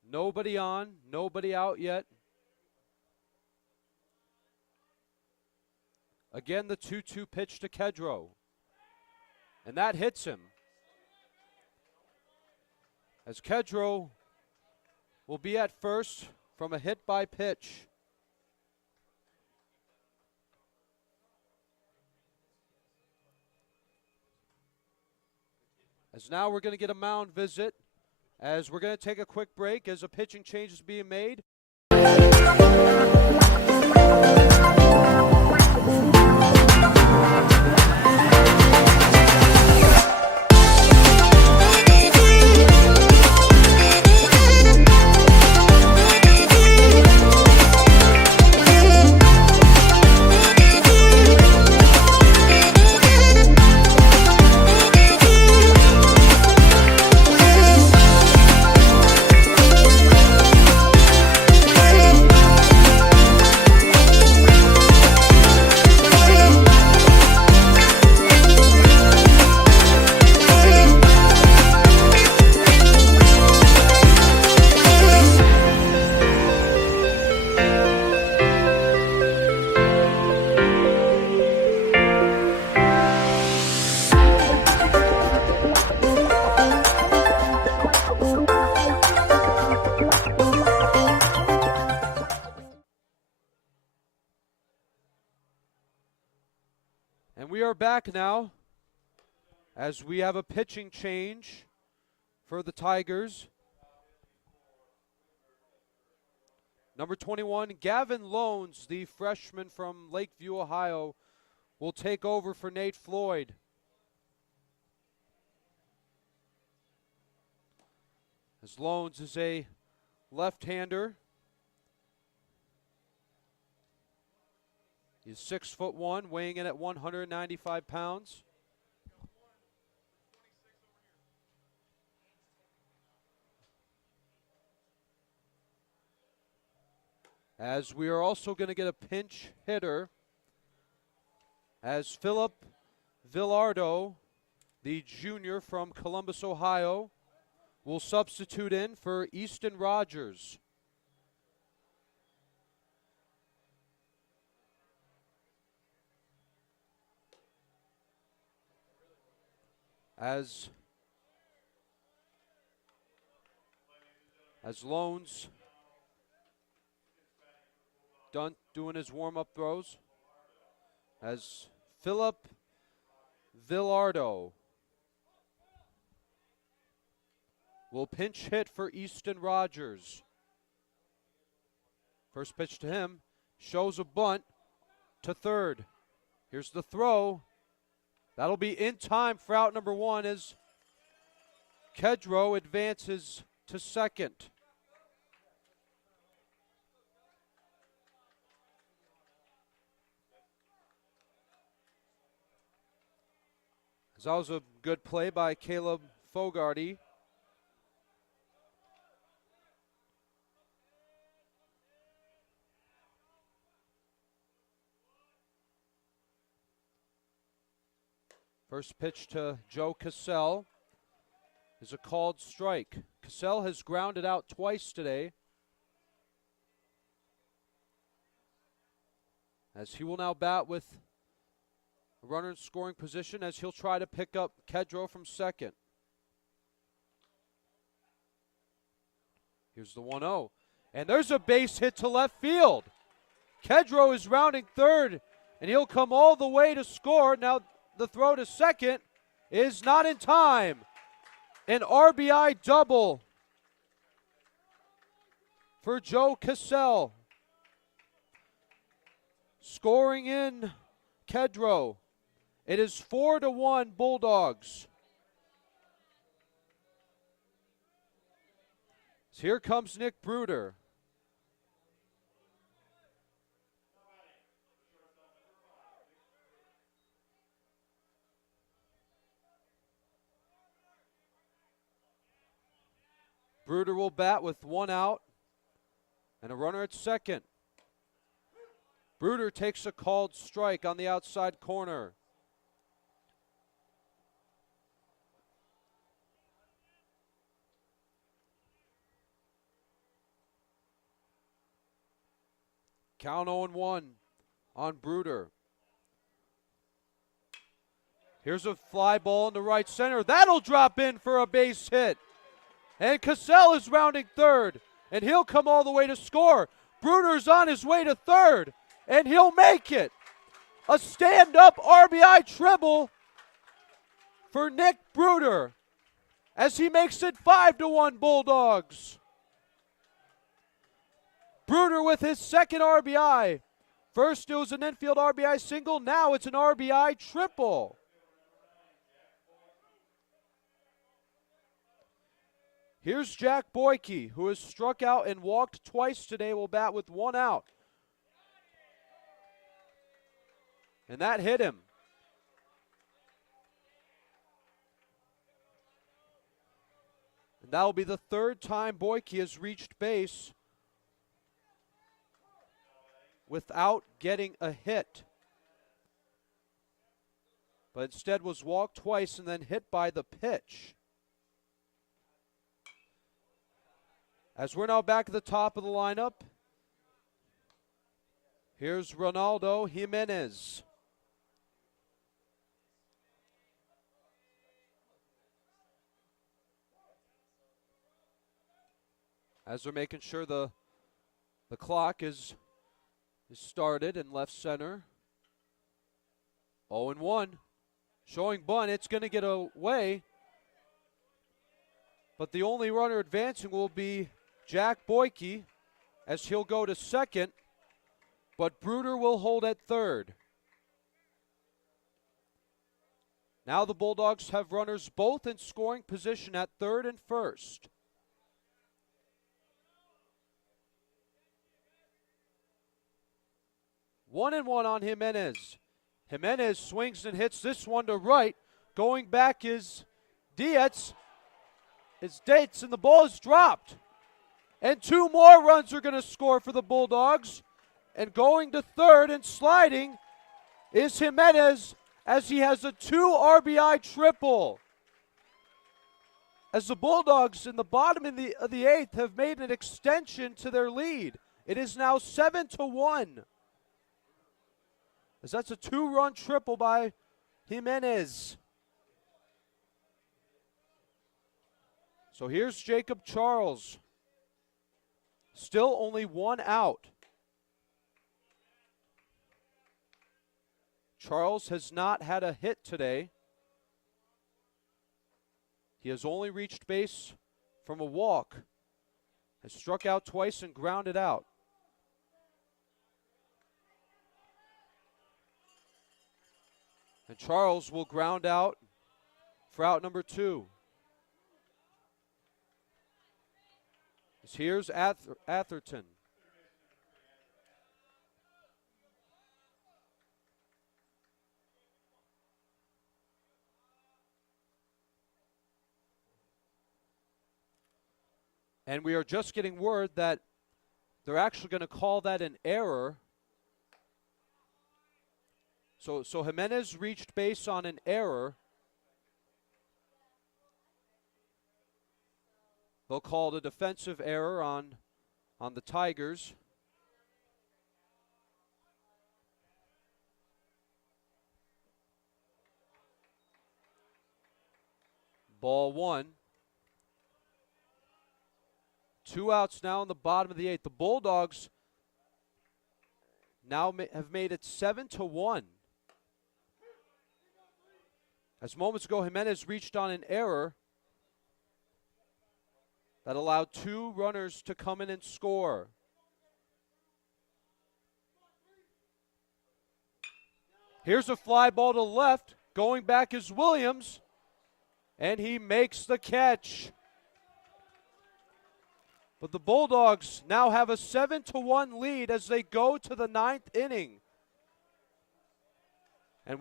Nobody on, nobody out yet. Again, the 2-2 pitch to Kedro. And that hits him. As Kedro will be at first from a hit by pitch. As now we're going to get a mound visit, as we're going to take a quick break as a pitching change is being made. And we are back now as we have a pitching change for the Tigers. Number 21, Gavin Loans, the freshman from Lakeview, Ohio, will take over for Nate Floyd. As Loans is a left-hander. He's 6'1", weighing in at 195 pounds. As we are also going to get a pinch hitter, as Philip Villardo, the junior from Columbus, Ohio, will substitute in for Easton Rogers. As Loans done doing his warm-up throws, as Philip Villardo will pinch hit for Easton Rogers. First pitch to him shows a bunt to third. Here's the throw. That'll be in time for out number one as Kedro advances to second. That was a good play by Caleb Fogarty. First pitch to Joe Cassell is a called strike. Cassell has grounded out twice today, as he will now bat with a runner in scoring position, as he'll try to pick up Kedro from second. Here's the 1-0. And there's a base hit to left field. Kedro is rounding third, and he'll come all the way to score. Now the throw to second is not in time. An RBI double for Joe Cassell. Scoring in Kedro. It is 4-1 Bulldogs. So here comes Nick Bruder. Bruder will bat with one out and a runner at second. Bruder takes a called strike on the outside corner. Count 0-1 on Bruder. Here's a fly ball in the right center. That'll drop in for a base hit. And Cassell is rounding third, and he'll come all the way to score. Bruder's on his way to third, and he'll make it. A stand-up RBI triple for Nick Bruder as he makes it 5-1 Bulldogs. Bruder with his second RBI. First it was an infield RBI single, now it's an RBI triple. Here's Jack Boyke, who has struck out and walked twice today, will bat with one out. And that hit him. And that will be the third time Boyke has reached base without getting a hit. But instead was walked twice and then hit by the pitch. As we're now back at the top of the lineup, here's Ronaldo Jimenez. As they're making sure the clock is started in left center. 0-1. Showing bunt, it's going to get away. But the only runner advancing will be Jack Boyke, as he'll go to second, but Bruder will hold at third. Now the Bulldogs have runners both in scoring position at third and first. One and one on Jimenez. Jimenez swings and hits this one to right. Going back is Dietz. It's Dates, and the ball is dropped. And two more runs are going to score for the Bulldogs. And going to third and sliding is Jimenez, as he has a 2 RBI triple. As the Bulldogs in the bottom of the eighth have made an extension to their lead. It is now 7-1. As that's a 2-run triple by Jimenez. So here's Jacob Charles. Still only one out. Charles has not had a hit today. He has only reached base from a walk. Has struck out twice and grounded out. And Charles will ground out for out number 2. Here's Atherton. And we are just getting word that they're actually going to call that an error. So Jimenez reached base on an error. They'll call it a defensive error on the Tigers. Ball 1. 2 outs now in the bottom of the 8th. The Bulldogs now have made it 7-1. As moments ago, Jimenez reached on an error that allowed 2 runners to come in and score. Here's a fly ball to left. Going back is Williams, and he makes the catch. But the Bulldogs now have a 7-1 lead as they go to the 9th inning. And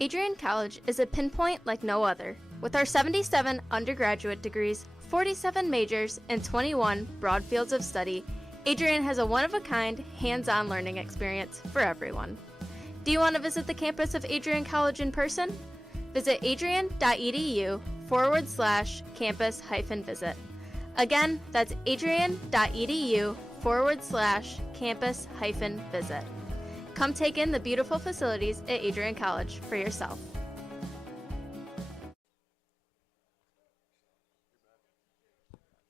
Adrian College is a pinpoint like no other. With our 77 undergraduate degrees, 47 majors, and 21 broad fields of study, Adrian has a one-of-a-kind, hands-on learning experience for everyone. Do you want to visit the campus of Adrian College in person? Visit adrian.edu/campus-visit. Again, that's adrian.edu/campus-visit. Come take in the beautiful facilities at Adrian College for yourself.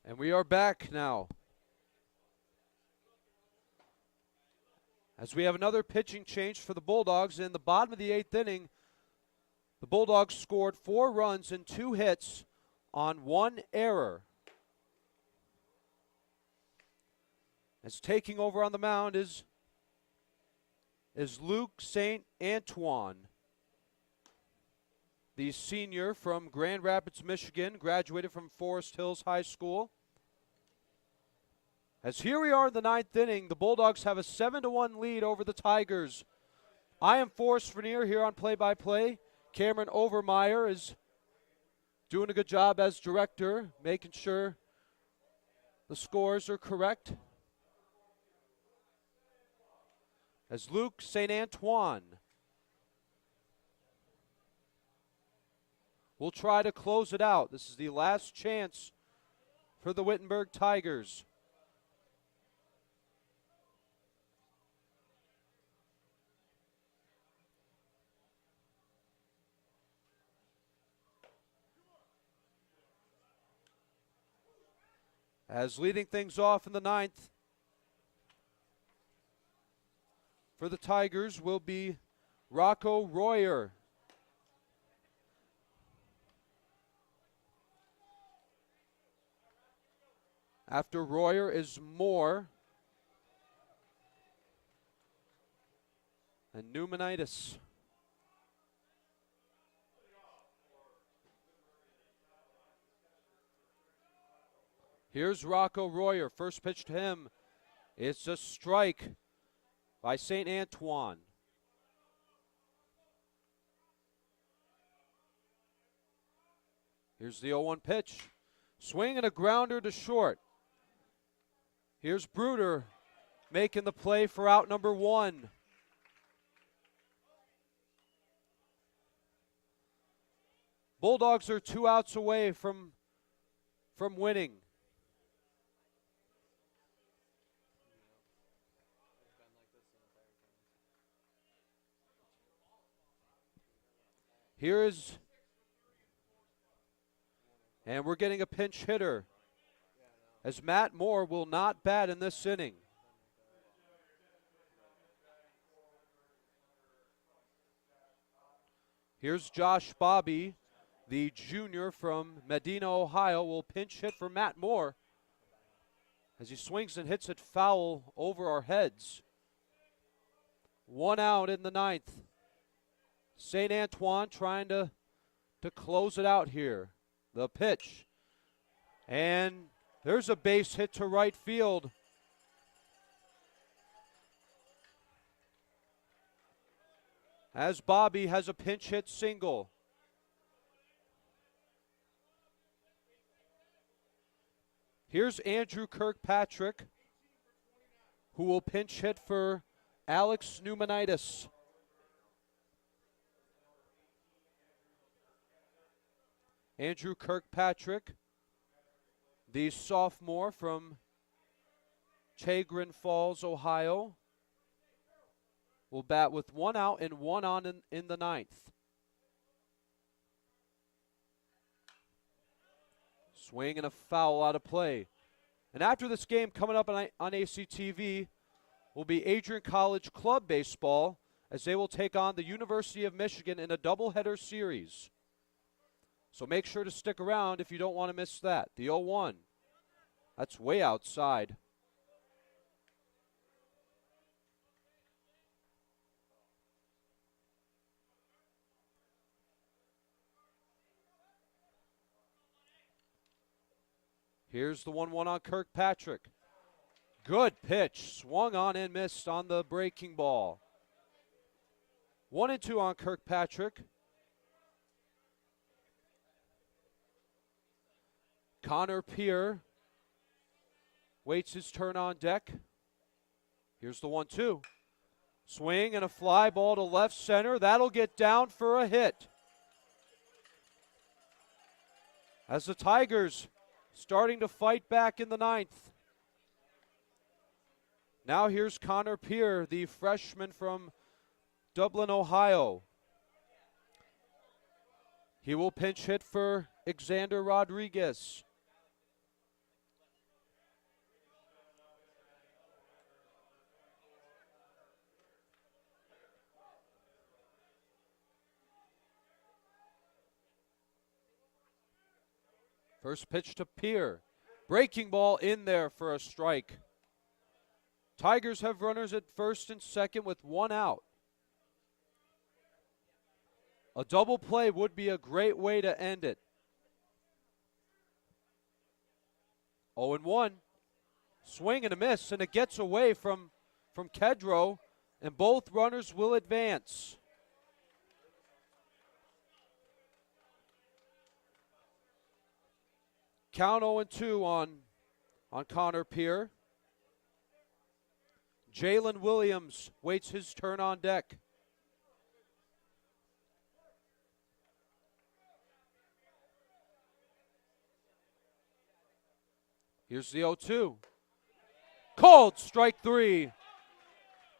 And we are back now. As we have another pitching change for the Bulldogs in the bottom of the 8th inning, the Bulldogs scored 4 runs and 2 hits on 1 error. As taking over on the mound is Luke St. Antoine, the senior from Grand Rapids, Michigan, graduated from Forest Hills High School. As here we are in the 9th inning, the Bulldogs have a 7-1 lead over the Tigers. I am Forrest Vernier here on play-by-play. Cameron Overmeyer is doing a good job as director, making sure the scores are correct. As Luke St. Antoine will try to close it out. This is the last chance for the Wittenberg Tigers. As leading things off in the 9th for the Tigers will be Rocco Royer. After Royer is Moore and pneumonitis. Here's Rocco Royer. First pitch to him. It's a strike by St. Antoine. Here's the 0-1 pitch. Swing and a grounder to short. Here's Bruder making the play for out number 1. Bulldogs are 2 outs away from winning. And we're getting a pinch hitter, as Matt Moore will not bat in this inning. Here's Josh Bobby, the junior from Medina, Ohio, will pinch hit for Matt Moore as he swings and hits it foul over our heads. 1 out in the 9th. St. Antoine trying to close it out here. The pitch. And there's a base hit to right field. As Bobby has a pinch hit single. Here's Andrew Kirkpatrick, who will pinch hit for Alex Pneumonitis. Andrew Kirkpatrick, the sophomore from Chagrin Falls, Ohio, will bat with 1 out and 1 on in the 9th. Swing and a foul out of play. And after this game, coming up on ACTV, will be Adrian College Club Baseball, as they will take on the University of Michigan in a doubleheader series. So make sure to stick around if you don't want to miss that. The 0-1. That's way outside. Here's the 1-1 on Kirkpatrick. Good pitch. Swung on and missed on the breaking ball. 1-2 on Kirkpatrick. Connor Peer waits his turn on deck. Here's the 1-2. Swing and a fly ball to left center. That'll get down for a hit. As the Tigers starting to fight back in the ninth. Now here's Connor Peer, the freshman from Dublin, Ohio. He will pinch hit for Xander Rodriguez. First pitch to Peer. Breaking ball in there for a strike. Tigers have runners at first and second with one out. A double play would be a great way to end it. 0-1. Swing and a miss, and it gets away from Kedro, and both runners will advance. Count 0-2 on Connor Peer. Jalen Williams waits his turn on deck. Here's the 0-2. Called strike 3.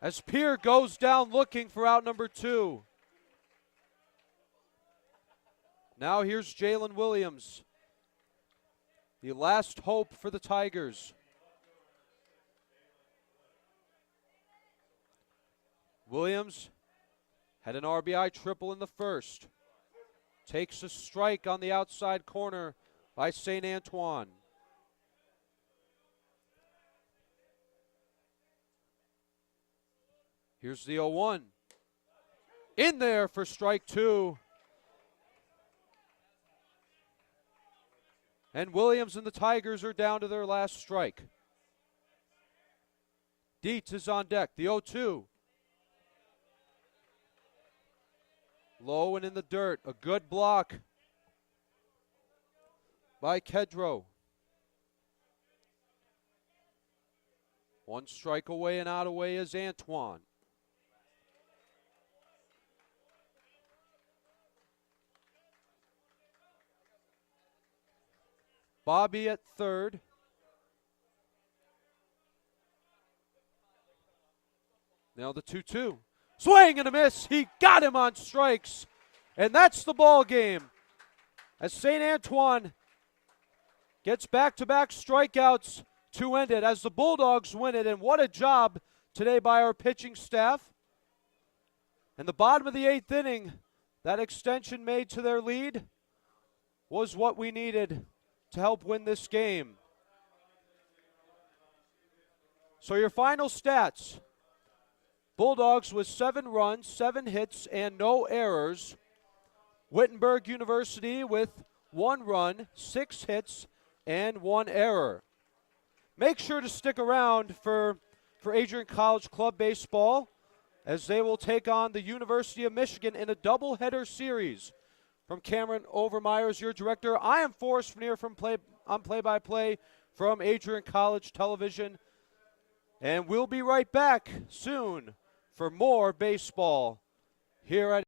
As Peer goes down looking for out number 2. Now here's Jalen Williams. The last hope for the Tigers. Williams had an RBI triple in the first. Takes a strike on the outside corner by St. Antoine. Here's the 0-1. In there for strike 2. And Williams and the Tigers are down to their last strike. Dietz is on deck. The 0-2. Low and in the dirt. A good block by Kedro. One strike away and out away is Antoine. Bobby at third. Now the 2-2. Swing and a miss. He got him on strikes. And that's the ball game. As St. Antoine gets back-to-back strikeouts to end it. As the Bulldogs win it. And what a job today by our pitching staff. And the bottom of the 8th inning, that extension made to their lead was what we needed to help win this game. So your final stats. Bulldogs with 7 runs, 7 hits, and no errors. Wittenberg University with 1 run, 6 hits, and 1 error. Make sure to stick around for Adrian College Club Baseball, as they will take on the University of Michigan in a doubleheader series. From Cameron Overmyers, your director, I am Forrest Veneer from play-by-play from Adrian College Television. And we'll be right back soon for more baseball here at